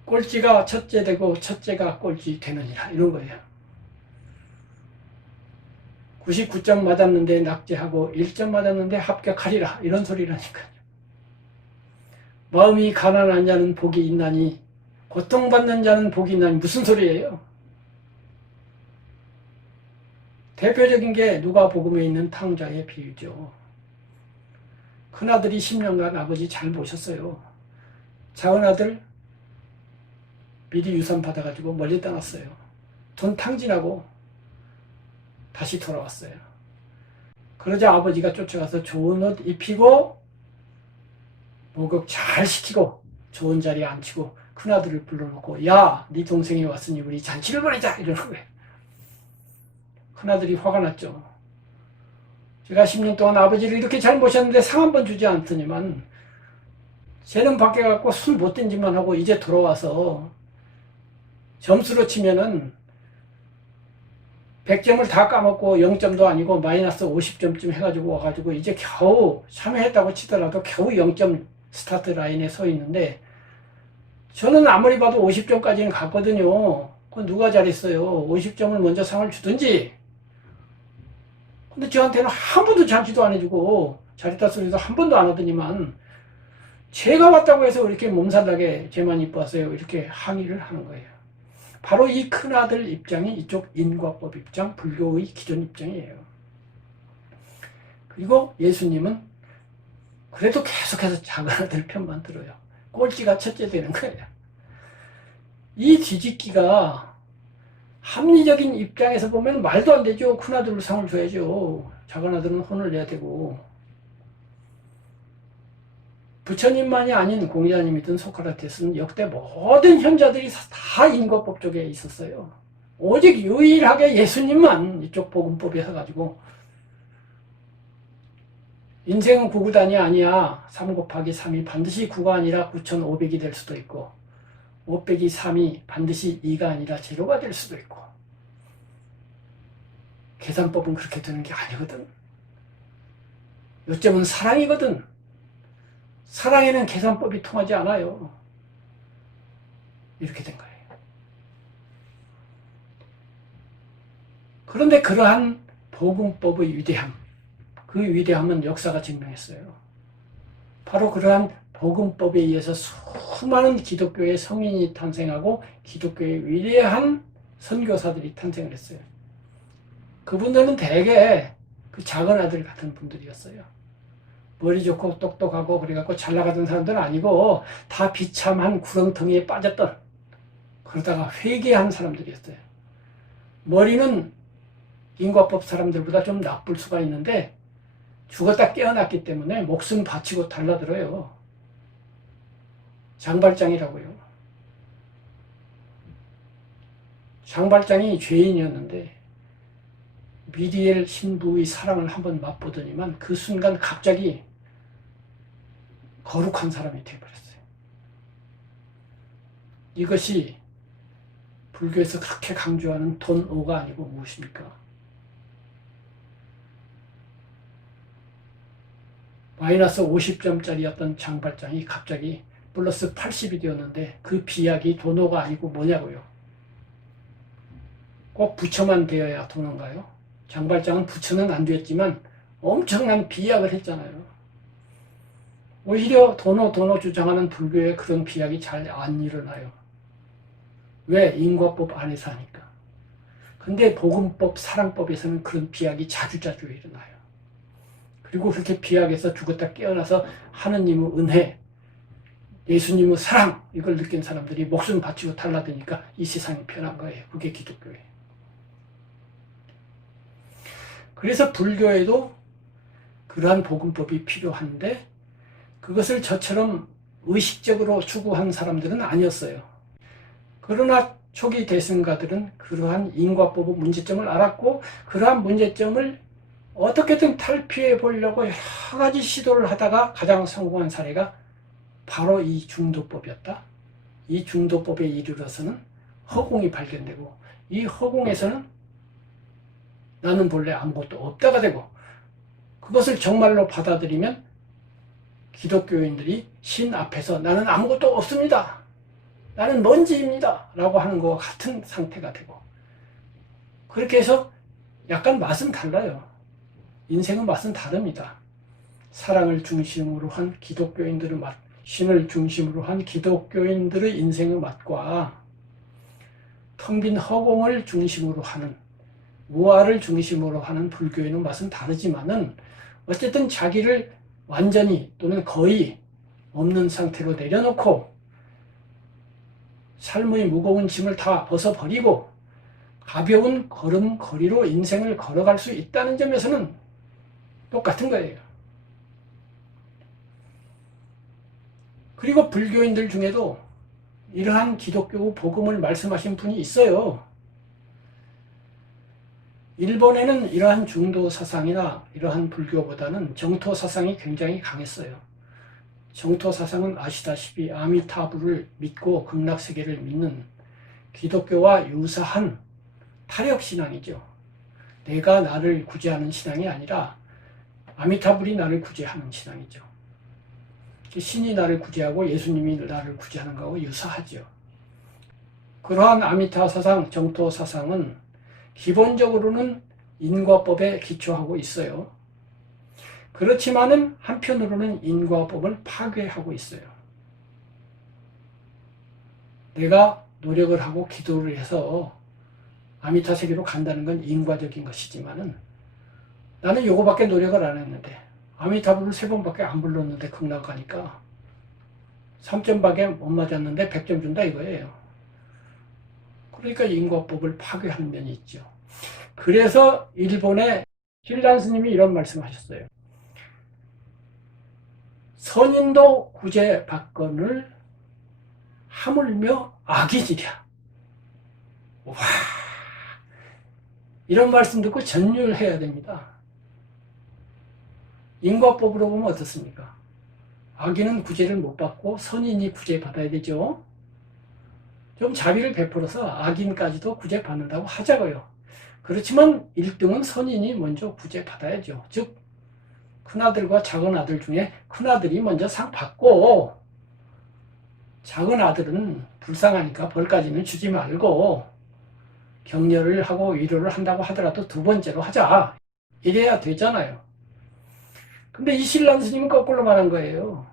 꼴찌가 첫째 되고 첫째가 꼴찌 되느니라, 이런 거예요. 99점 맞았는데 낙제하고 1점 맞았는데 합격하리라, 이런 소리라니까요. 마음이 가난한 자는 복이 있나니 고통받는 자는 복이 있나니, 무슨 소리예요? 대표적인 게 누가복음에 있는 탕자의 비유죠. 큰아들이 10년간 아버지 잘 모셨어요. 작은아들 미리 유산 받아가지고 멀리 떠났어요. 돈 탕진하고 다시 돌아왔어요. 그러자 아버지가 쫓아가서 좋은 옷 입히고 목욕 잘 시키고 좋은 자리에 앉히고 큰아들을 불러놓고, 야, 네 동생이 왔으니 우리 잔치를 벌이자, 이러는 거예요. 큰아들이 화가 났죠. 제가 10년 동안 아버지를 이렇게 잘 모셨는데 상 한 번 주지 않더니만, 쟤는 밖에 가고 술 못된 짓만 하고 이제 돌아와서 점수로 치면은 100점을 다 까먹고 0점도 아니고 마이너스 50점쯤 해가지고 와가지고 이제 겨우 참여했다고 치더라도 겨우 0점 스타트 라인에 서 있는데, 저는 아무리 봐도 50점까지는 갔거든요. 그건 누가 잘했어요? 50점을 먼저 상을 주든지. 근데 저한테는 한 번도 잔치도 안 해주고 잘했다 소리도 한 번도 안 하더니만, 제가 왔다고 해서 이렇게 몸살나게 쟤만 이뻐하세요, 이렇게 항의를 하는 거예요. 바로 이 큰아들 입장이 이쪽 인과법 입장, 불교의 기존 입장이에요. 그리고 예수님은 그래도 계속해서 작은아들 편만 들어요. 꼴찌가 첫째 되는 거예요. 이 뒤집기가 합리적인 입장에서 보면 말도 안 되죠. 큰아들로 상을 줘야죠. 작은아들은 혼을 내야 되고. 부처님만이 아닌 공자님이든 소크라테스는 역대 모든 현자들이 다 인과법 쪽에 있었어요. 오직 유일하게 예수님만 이쪽 복음법에 서가지고, 인생은 9구단이 아니야. 3 곱하기 3이 반드시 9가 아니라 9,500이 될 수도 있고, 5 빼기 3이 반드시 2가 아니라 제로가 될 수도 있고, 계산법은 그렇게 되는 게 아니거든. 요점은 사랑이거든. 사랑에는 계산법이 통하지 않아요. 이렇게 된 거예요. 그런데 그러한 복음법의 위대함, 그 위대함은 역사가 증명했어요. 바로 그러한 복음법에 의해서 수많은 기독교의 성인이 탄생하고 기독교의 위대한 선교사들이 탄생을 했어요. 그분들은 대개 그 작은 아들 같은 분들이었어요. 머리 좋고 똑똑하고 그래갖고 잘 나가던 사람들은 아니고 다 비참한 구렁텅이에 빠졌던, 그러다가 회개한 사람들이었어요. 머리는 인과법 사람들보다 좀 나쁠 수가 있는데 죽었다 깨어났기 때문에 목숨 바치고 달라들어요. 장발장이라고요. 장발장이 죄인이었는데 미리엘 신부의 사랑을 한번 맛보더니만 그 순간 갑자기 거룩한 사람이 되어버렸어요. 이것이 불교에서 그렇게 강조하는 돈오가 아니고 무엇입니까? 마이너스 50점짜리였던 장발장이 갑자기 플러스 80이 되었는데 그 비약이 돈오가 아니고 뭐냐고요? 꼭 부처만 되어야 돈오인가요? 장발장은 부처는 안 됐지만 엄청난 비약을 했잖아요. 오히려 돈오 주장하는 불교에 그런 비약이 잘 안 일어나요. 왜? 인과법 안에서 하니까. 근데 복음법, 사랑법에서는 그런 비약이 자주자주 일어나요. 그리고 그렇게 비약에서 죽었다 깨어나서 하느님의 은혜, 예수님의 사랑, 이걸 느낀 사람들이 목숨 바치고 달라드니까 이 세상이 변한 거예요. 그게 기독교예요. 그래서 불교에도 그러한 복음법이 필요한데 그것을 저처럼 의식적으로 추구한 사람들은 아니었어요. 그러나 초기 대승가들은 그러한 인과법의 문제점을 알았고 그러한 문제점을 어떻게든 탈피해 보려고 여러 가지 시도를 하다가 가장 성공한 사례가 바로 이 중도법이었다. 이 중도법에 이르러서는 허공이 발견되고 이 허공에서는 나는 본래 아무것도 없다가 되고 그것을 정말로 받아들이면 기독교인들이 신 앞에서 나는 아무것도 없습니다. 나는 먼지입니다. 라고 하는 것과 같은 상태가 되고 그렇게 해서 약간 맛은 달라요. 인생의 맛은 다릅니다. 사랑을 중심으로 한 기독교인들의 맛, 신을 중심으로 한 기독교인들의 인생의 맛과 텅 빈 허공을 중심으로 하는 무아를 중심으로 하는 불교인의 맛은 다르지만은 어쨌든 자기를 완전히 또는 거의 없는 상태로 내려놓고 삶의 무거운 짐을 다 벗어버리고 가벼운 걸음걸이로 인생을 걸어갈 수 있다는 점에서는 똑같은 거예요. 그리고 불교인들 중에도 이러한 기독교 복음을 말씀하신 분이 있어요. 일본에는 이러한 중도 사상이나 이러한 불교보다는 정토 사상이 굉장히 강했어요. 정토 사상은 아시다시피 아미타불을 믿고 극락세계를 믿는 기독교와 유사한 타력신앙이죠. 내가 나를 구제하는 신앙이 아니라 아미타불이 나를 구제하는 신앙이죠. 신이 나를 구제하고 예수님이 나를 구제하는 것하고 유사하죠. 그러한 아미타 사상, 정토 사상은 기본적으로는 인과법에 기초하고 있어요. 그렇지만은 한편으로는 인과법을 파괴하고 있어요. 내가 노력을 하고 기도를 해서 아미타 세계로 간다는 건 인과적인 것이지만은 나는 요거밖에 노력을 안 했는데 아미타불을 3번밖에 안 불렀는데 극락 가니까 3점밖에 못 맞았는데 100점 준다 이거예요. 그러니까 인과법을 파괴하는 면이 있죠. 그래서 일본의 신란 스님이 이런 말씀하셨어요. 선인도 구제받건을 하물며 악이지랴. 와, 이런 말씀 듣고 전율해야 됩니다. 인과법으로 보면 어떻습니까? 악인은 구제를 못 받고 선인이 구제받아야 되죠. 좀 자비를 베풀어서 악인까지도 구제받는다고 하자고요. 그렇지만 1등은 선인이 먼저 구제받아야죠. 즉 큰아들과 작은아들 중에 큰아들이 먼저 상 받고 작은아들은 불쌍하니까 벌까지는 주지 말고 격려를 하고 위로를 한다고 하더라도 2번째로 하자. 이래야 되잖아요. 근데 이 신랑 스님은 거꾸로 말한 거예요.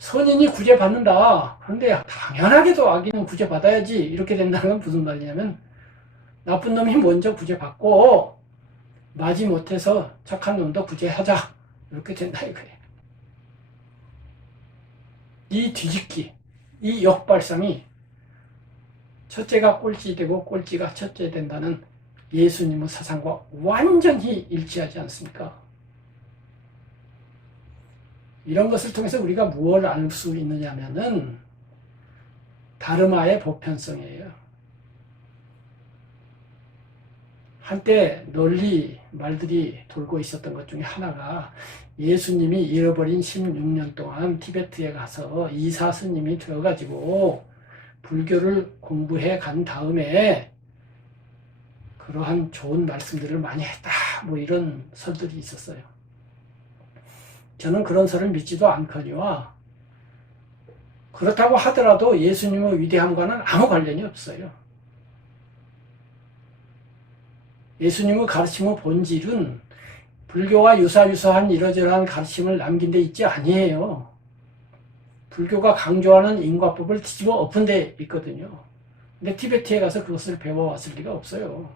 선인이 구제받는다. 그런데 당연하게도 악인은 구제받아야지. 이렇게 된다는 건 무슨 말이냐면 나쁜 놈이 먼저 구제받고 마지 못해서 착한 놈도 구제하자. 이렇게 된다 이거예요. 이 뒤집기, 이 역발상이 첫째가 꼴찌되고 꼴찌가 첫째 된다는 예수님의 사상과 완전히 일치하지 않습니까? 이런 것을 통해서 우리가 무엇을 알 수 있느냐면은 다름아의 보편성이에요. 한때 널리 말들이 돌고 있었던 것 중에 하나가 예수님이 잃어버린 16년 동안 티베트에 가서 이사 스님이 되어가지고 불교를 공부해 간 다음에 그러한 좋은 말씀들을 많이 했다. 뭐 이런 설들이 있었어요. 저는 그런 설을 믿지도 않거니와 그렇다고 하더라도 예수님의 위대함과는 아무 관련이 없어요. 예수님의 가르침의 본질은 불교와 유사한 이러저러한 가르침을 남긴 데 있지 아니에요. 불교가 강조하는 인과법을 뒤집어 엎은 데 있거든요. 근데 티베트에 가서 그것을 배워왔을 리가 없어요.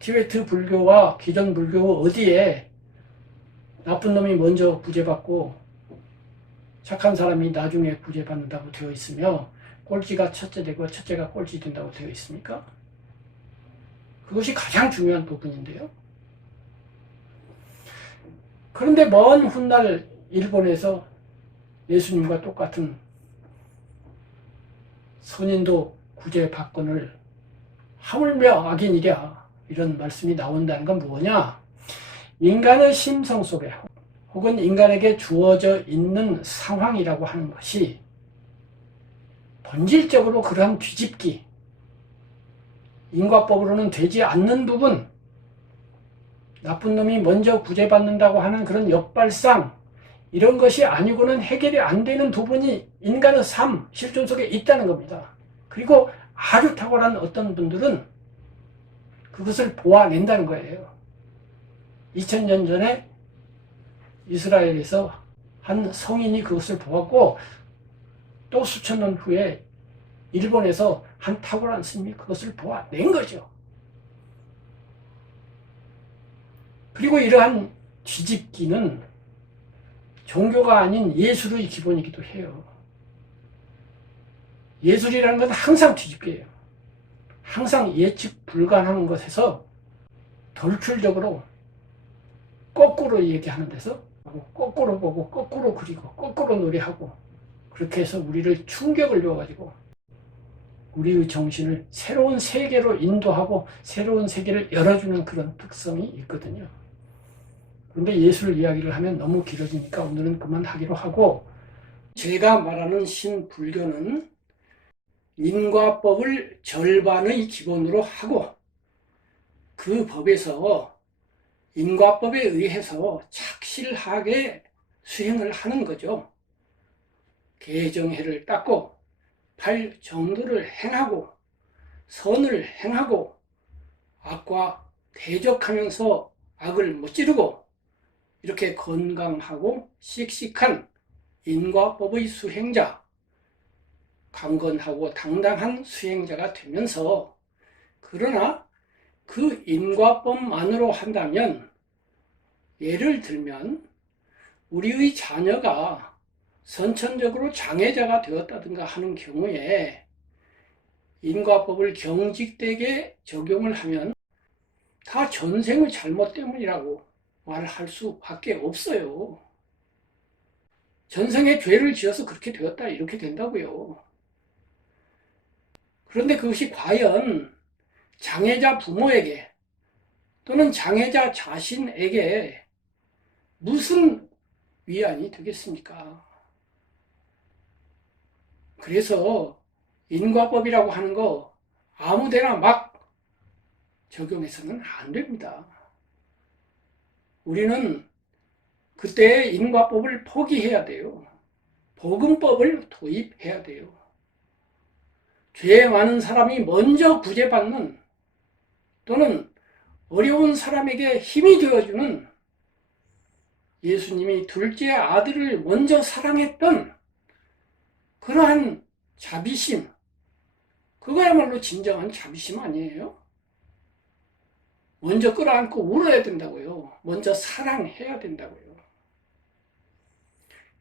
티베트 불교와 기존 불교 어디에 나쁜 놈이 먼저 구제받고 착한 사람이 나중에 구제받는다고 되어 있으며 꼴찌가 첫째 되고 첫째가 꼴찌 된다고 되어 있습니까? 그것이 가장 중요한 부분인데요. 그런데 먼 훗날 일본에서 예수님과 똑같은 선인도 구제받건을 하물며 악인이랴 이런 말씀이 나온다는 건 뭐냐? 인간의 심성 속에 혹은 인간에게 주어져 있는 상황이라고 하는 것이 본질적으로 그러한 뒤집기, 인과법으로는 되지 않는 부분, 나쁜 놈이 먼저 구제받는다고 하는 그런 역발상, 이런 것이 아니고는 해결이 안 되는 부분이 인간의 삶, 실존 속에 있다는 겁니다. 그리고 아주 탁월한 어떤 분들은 그것을 보아낸다는 거예요. 2000년 전에 이스라엘에서 한 성인이 그것을 보았고 또 수천 년 후에 일본에서 한 탁월한 스님이 그것을 보아낸 거죠. 그리고 이러한 뒤집기는 종교가 아닌 예술의 기본이기도 해요. 예술이라는 건 항상 뒤집기예요. 항상 예측 불가능한 것에서 돌출적으로 거꾸로 얘기하는 데서 거꾸로 보고 거꾸로 그리고 거꾸로 노래하고 그렇게 해서 우리를 충격을 줘가지고 우리의 정신을 새로운 세계로 인도하고 새로운 세계를 열어주는 그런 특성이 있거든요. 그런데 예술 이야기를 하면 너무 길어지니까 오늘은 그만하기로 하고, 제가 말하는 신불교는 인과법을 절반의 기본으로 하고 그 법에서 인과법에 의해서 착실하게 수행을 하는 거죠. 개정해를 닦고 팔정도를 행하고 선을 행하고 악과 대적하면서 악을 무찌르고 이렇게 건강하고 씩씩한 인과법의 수행자, 강건하고 당당한 수행자가 되면서, 그러나 그 인과법만으로 한다면, 예를 들면 우리의 자녀가 선천적으로 장애자가 되었다든가 하는 경우에 인과법을 경직되게 적용을 하면 다 전생의 잘못 때문이라고 말할 수밖에 없어요. 전생에 죄를 지어서 그렇게 되었다 이렇게 된다고요. 그런데 그것이 과연 장애자 부모에게 또는 장애자 자신에게 무슨 위안이 되겠습니까? 그래서 인과법이라고 하는 거 아무데나 막 적용해서는 안 됩니다. 우리는 그때의 인과법을 포기해야 돼요. 복음법을 도입해야 돼요. 죄 많은 사람이 먼저 구제받는 또는 어려운 사람에게 힘이 되어주는 예수님이 둘째 아들을 먼저 사랑했던 그러한 자비심, 그거야말로 진정한 자비심 아니에요? 먼저 끌어안고 울어야 된다고요. 먼저 사랑해야 된다고요.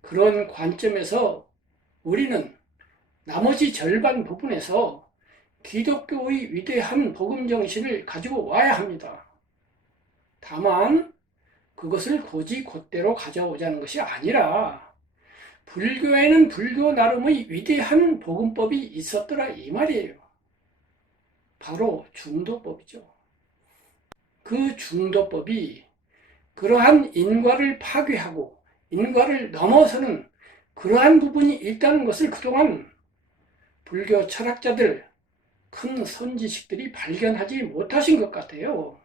그런 관점에서 우리는 나머지 절반 부분에서 기독교의 위대한 복음 정신을 가지고 와야 합니다. 다만 그것을 곧이곧대로 가져오자는 것이 아니라 불교에는 불교 나름의 위대한 복음법이 있었더라 이 말이에요. 바로 중도법이죠. 그 중도법이 그러한 인과를 파괴하고 인과를 넘어서는 그러한 부분이 있다는 것을 그동안 불교 철학자들, 큰 선지식들이 발견하지 못하신 것 같아요.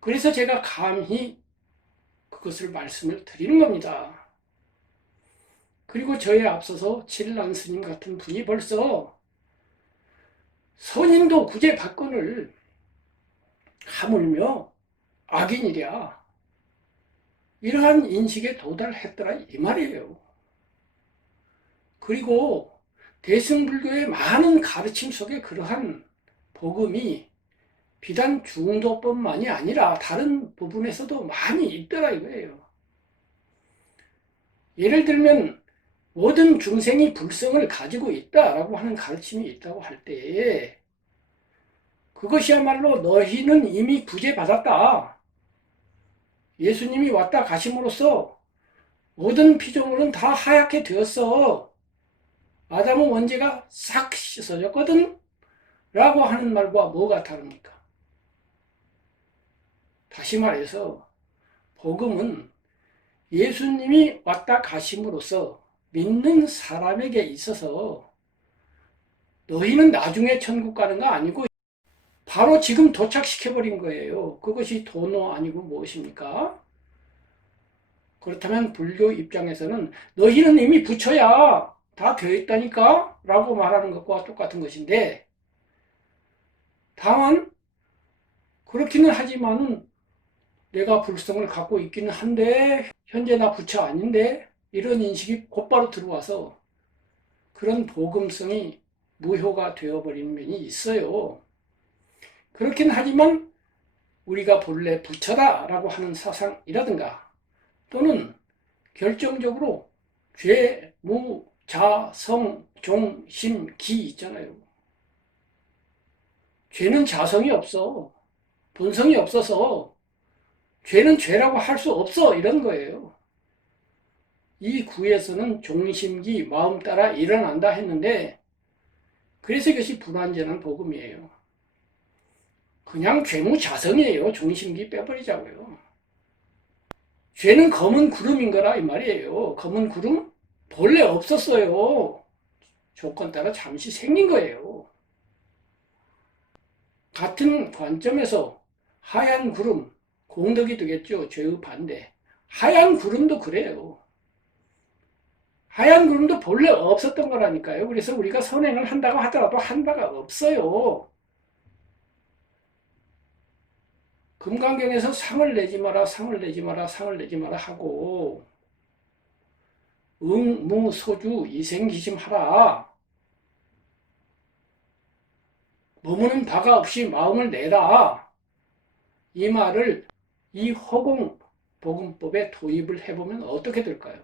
그래서 제가 감히 그것을 말씀을 드리는 겁니다. 그리고 저에 앞서서 칠란 스님 같은 분이 벌써 선인도 구제받건을 하물며 악인이랴 이러한 인식에 도달했더라 이 말이에요. 그리고 대승불교의 많은 가르침 속에 그러한 복음이 비단 중도법만이 아니라 다른 부분에서도 많이 있더라 이거예요. 예를 들면 모든 중생이 불성을 가지고 있다라고 하는 가르침이 있다고 할 때에 그것이야말로 너희는 이미 구제받았다. 예수님이 왔다 가심으로써 모든 피조물은 다 하얗게 되었어. 아담의 원죄가 싹 씻어졌거든? 라고 하는 말과 뭐가 다릅니까? 다시 말해서 복음은 예수님이 왔다 가심으로써 믿는 사람에게 있어서 너희는 나중에 천국 가는 거 아니고 바로 지금 도착시켜버린 거예요. 그것이 도노 아니고 무엇입니까? 그렇다면 불교 입장에서는 너희는 이미 부처야 다 되어 있다니까 라고 말하는 것과 똑같은 것인데 다만 그렇기는 하지만 내가 불성을 갖고 있기는 한데 현재 나 부처 아닌데 이런 인식이 곧바로 들어와서 그런 복음성이 무효가 되어버리는 면이 있어요. 그렇긴 하지만 우리가 본래 부처다라고 하는 사상이라든가 또는 결정적으로 죄, 무, 자, 성, 종, 심, 기 있잖아요. 죄는 자성이 없어. 본성이 없어서 죄는 죄라고 할 수 없어 이런 거예요. 이 구에서는 종심기 마음 따라 일어난다 했는데 그래서 이것이 불완전한 복음이에요. 그냥 죄무자성이에요. 종심기 빼버리자고요. 죄는 검은 구름인 거라 이 말이에요. 검은 구름 본래 없었어요. 조건 따라 잠시 생긴 거예요. 같은 관점에서 하얀 구름, 공덕이 되겠죠. 죄의 반대. 하얀 구름도 그래요. 하얀 구름도 본래 없었던 거라니까요. 그래서 우리가 선행을 한다고 하더라도 한 바가 없어요. 금강경에서 상을 내지 마라, 상을 내지 마라, 상을 내지 마라 하고 응, 무, 소주, 이생기심하라. 머무는 바가 없이 마음을 내라. 이 말을 이 허공 복음법에 도입을 해보면 어떻게 될까요?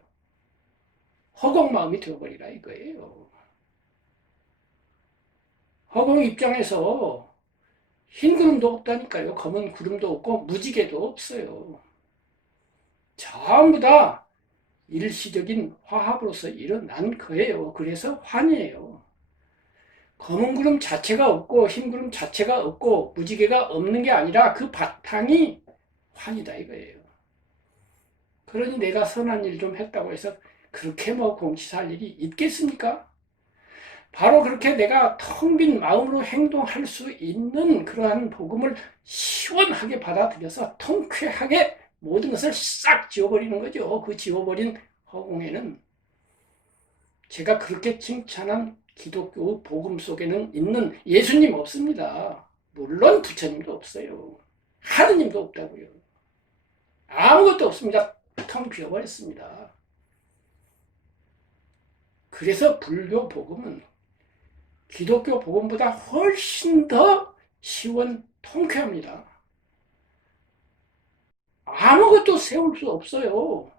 허공 마음이 되어버리라 이거예요. 허공 입장에서 흰 구름도 없다니까요. 검은 구름도 없고 무지개도 없어요. 전부 다 일시적인 화합으로서 일어난 거예요. 그래서 환이에요. 검은 구름 자체가 없고 흰 구름 자체가 없고 무지개가 없는 게 아니라 그 바탕이 환이다 이거예요. 그러니 내가 선한 일 좀 했다고 해서 그렇게 뭐 공치살 일이 있겠습니까? 바로 그렇게 내가 텅 빈 마음으로 행동할 수 있는 그러한 복음을 시원하게 받아들여서 통쾌하게 모든 것을 싹 지워버리는 거죠. 그 지워버린 허공에는 제가 그렇게 칭찬한 기독교 복음 속에는 있는 예수님 없습니다. 물론 부처님도 없어요. 하느님도 없다고요. 아무것도 없습니다. 텅 비어버렸습니다. 그래서 불교 복음은 기독교 복음보다 훨씬 더 시원통쾌합니다. 아무것도 세울 수 없어요.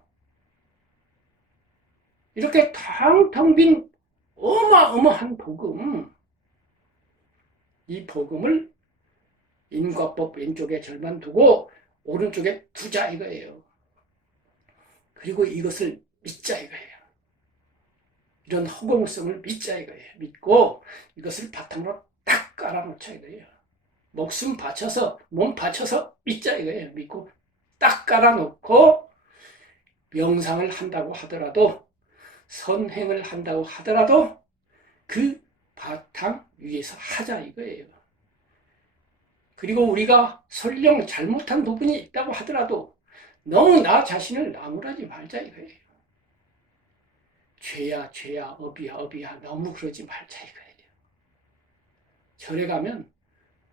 이렇게 텅텅 빈 어마어마한 복음, 이 복음을 인과법 왼쪽에 절반 두고 오른쪽에 두자 이거예요. 그리고 이것을 믿자 이거예요. 이런 허공성을 믿자 이거예요. 믿고 이것을 바탕으로 딱 깔아놓자 이거예요. 목숨 바쳐서, 몸 바쳐서 믿자 이거예요. 믿고 딱 깔아놓고 명상을 한다고 하더라도, 선행을 한다고 하더라도 그 바탕 위에서 하자 이거예요. 그리고 우리가 설령 잘못한 부분이 있다고 하더라도 너무 나 자신을 나무라지 말자 이거예요. 죄야 죄야 업이야 업이야 너무 그러지 말자 이거예요. 절에 가면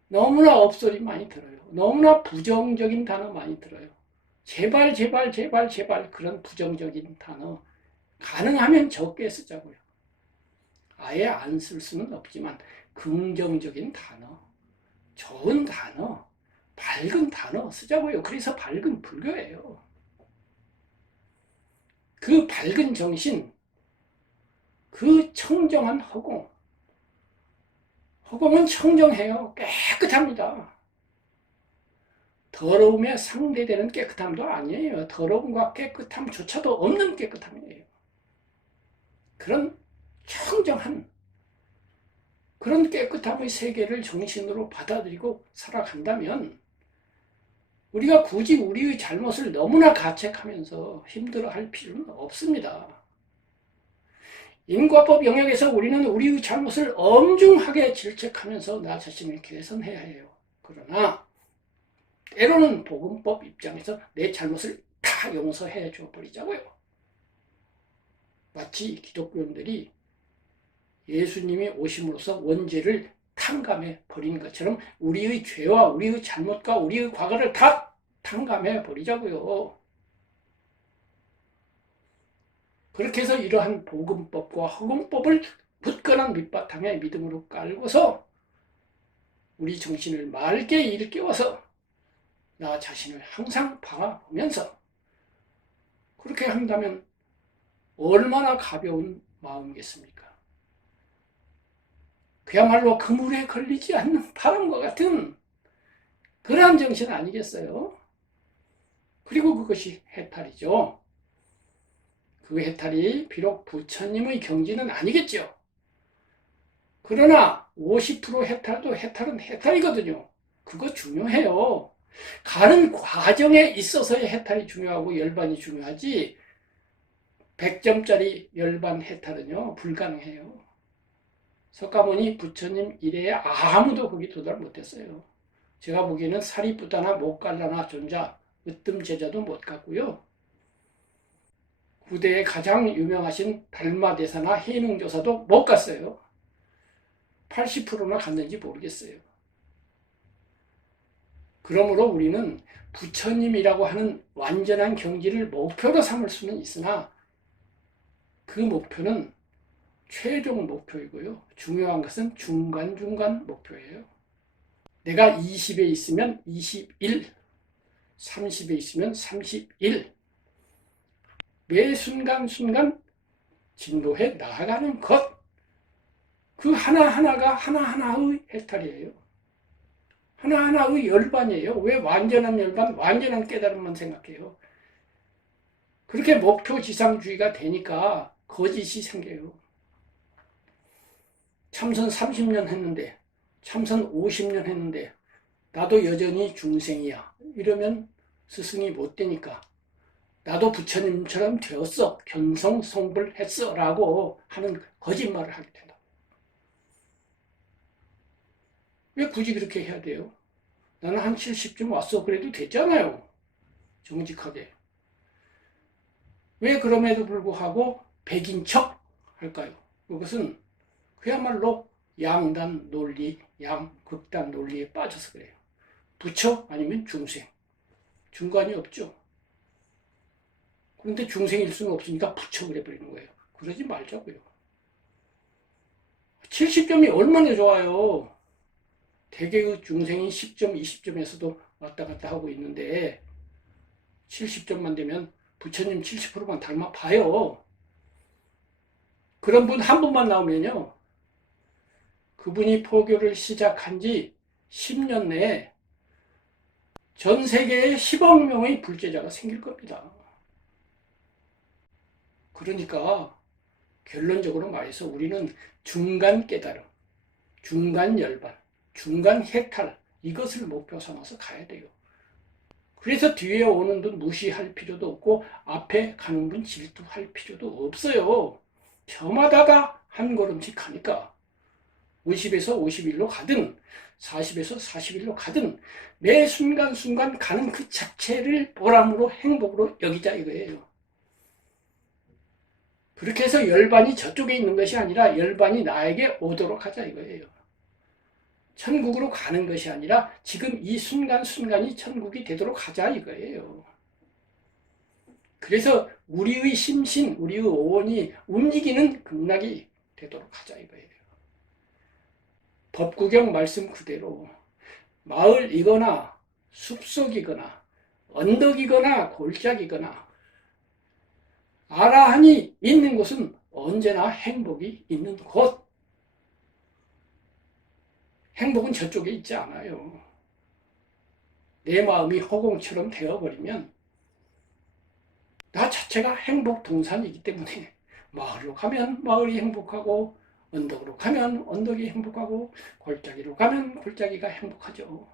너무나 업소리 많이 들어요. 너무나 부정적인 단어 많이 들어요. 제발 제발 제발 제발 그런 부정적인 단어 가능하면 적게 쓰자고요. 아예 안 쓸 수는 없지만 긍정적인 단어, 좋은 단어, 밝은 단어 쓰자고요. 그래서 밝은 불교예요. 그 밝은 정신, 그 청정한 허공, 허공은 청정해요. 깨끗합니다. 더러움에 상대되는 깨끗함도 아니에요. 더러움과 깨끗함조차도 없는 깨끗함이에요. 그런 청정한 그런 깨끗함의 세계를 정신으로 받아들이고 살아간다면 우리가 굳이 우리의 잘못을 너무나 가책하면서 힘들어할 필요는 없습니다. 인과법 영역에서 우리는 우리의 잘못을 엄중하게 질책하면서 나 자신을 개선해야 해요. 그러나 때로는 복음법 입장에서 내 잘못을 다 용서해 줘 버리자고요. 마치 기독교인들이 예수님이 오심으로써 원죄를 탕감해 버린 것처럼 우리의 죄와 우리의 잘못과 우리의 과거를 다 탕감해 버리자고요. 그렇게 해서 이러한 복음법과 허공법을 굳건한 밑바탕에 믿음으로 깔고서 우리 정신을 맑게 일깨워서 나 자신을 항상 바라보면서 그렇게 한다면 얼마나 가벼운 마음이겠습니까? 그야말로 그물에 걸리지 않는 바람과 같은 그러한 정신 아니겠어요? 그리고 그것이 해탈이죠. 그 해탈이 비록 부처님의 경지는 아니겠죠. 그러나 50% 해탈도 해탈은 해탈이거든요. 그거 중요해요. 가는 과정에 있어서의 해탈이 중요하고 열반이 중요하지 100점짜리 열반 해탈은요 불가능해요. 석가모니 부처님 이래에 아무도 거기 도달 못했어요. 제가 보기에는 사리부타나 모갈라나 존자, 으뜸 제자도 못 갔고요. 구대에 가장 유명하신 달마대사나 해능조사도 못 갔어요. 80%나 갔는지 모르겠어요. 그러므로 우리는 부처님이라고 하는 완전한 경지를 목표로 삼을 수는 있으나 그 목표는 최종 목표이고요. 중요한 것은 중간중간 목표예요. 내가 20에 있으면 21, 30에 있으면 31. 매 순간순간 진보해 나아가는 것. 그 하나하나가 하나하나의 해탈이에요. 하나하나의 열반이에요. 왜 완전한 열반, 완전한 깨달음만 생각해요? 그렇게 목표지상주의가 되니까 거짓이 생겨요. 참선 30년 했는데, 참선 50년 했는데 나도 여전히 중생이야. 이러면 스승이 못 되니까 나도 부처님처럼 되었어. 견성성불했어. 라고 하는 거짓말을 하게 된다. 왜 굳이 그렇게 해야 돼요? 나는 한 70쯤 왔어. 그래도 됐잖아요. 정직하게. 왜 그럼에도 불구하고 백인 척 할까요? 그것은 그야말로 양단 논리, 양극단 논리에 빠져서 그래요. 부처 아니면 중생. 중간이 없죠. 그런데 중생일 수는 없으니까 부처그래 버리는 거예요. 그러지 말자고요. 70점이 얼마나 좋아요. 대개의 중생이 10점, 20점에서도 왔다 갔다 하고 있는데 70점만 되면 부처님 70%만 닮아 봐요. 그런 분 한 분만 나오면요. 그분이 포교를 시작한 지 10년 내에 전 세계에 10억 명의 불제자가 생길 겁니다. 그러니까 결론적으로 말해서 우리는 중간 깨달음, 중간 열반, 중간 해탈 이것을 목표 삼아서 가야 돼요. 그래서 뒤에 오는 분 무시할 필요도 없고 앞에 가는 분 질투할 필요도 없어요. 저마다가 한 걸음씩 가니까 50에서 51로 가든 40에서 41로 가든 매 순간순간 가는 그 자체를 보람으로 행복으로 여기자 이거예요. 그렇게 해서 열반이 저쪽에 있는 것이 아니라 열반이 나에게 오도록 하자 이거예요. 천국으로 가는 것이 아니라 지금 이 순간순간이 천국이 되도록 하자 이거예요. 그래서 우리의 심신, 우리의 오온이 움직이는 극락이 되도록 하자 이거예요. 법구경 말씀 그대로 마을이거나 숲속이거나 언덕이거나 골짜기거나 아라한이 있는 곳은 언제나 행복이 있는 곳. 행복은 저쪽에 있지 않아요. 내 마음이 허공처럼 되어버리면 나 자체가 행복 동산이기 때문에 마을로 가면 마을이 행복하고 언덕으로 가면 언덕이 행복하고 골짜기로 가면 골짜기가 행복하죠.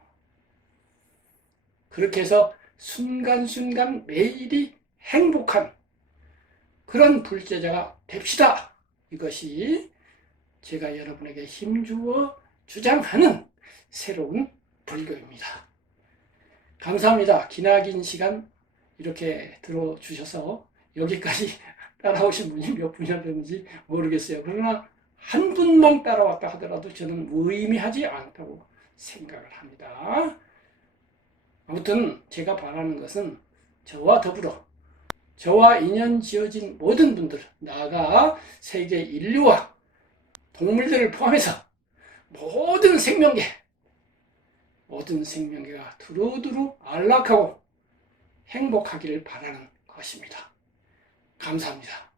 그렇게 해서 순간순간 매일이 행복한 그런 불제자가 됩시다. 이것이 제가 여러분에게 힘주어 주장하는 새로운 불교입니다. 감사합니다. 기나긴 시간 이렇게 들어주셔서 여기까지 따라오신 분이 몇 분이나 되는지 모르겠어요. 그러나 한 분만 따라왔다 하더라도 저는 무의미하지 않다고 생각을 합니다. 아무튼 제가 바라는 것은 저와 더불어 저와 인연 지어진 모든 분들, 나아가 세계 인류와 동물들을 포함해서 모든 생명계가 두루두루 안락하고 행복하기를 바라는 것입니다. 감사합니다.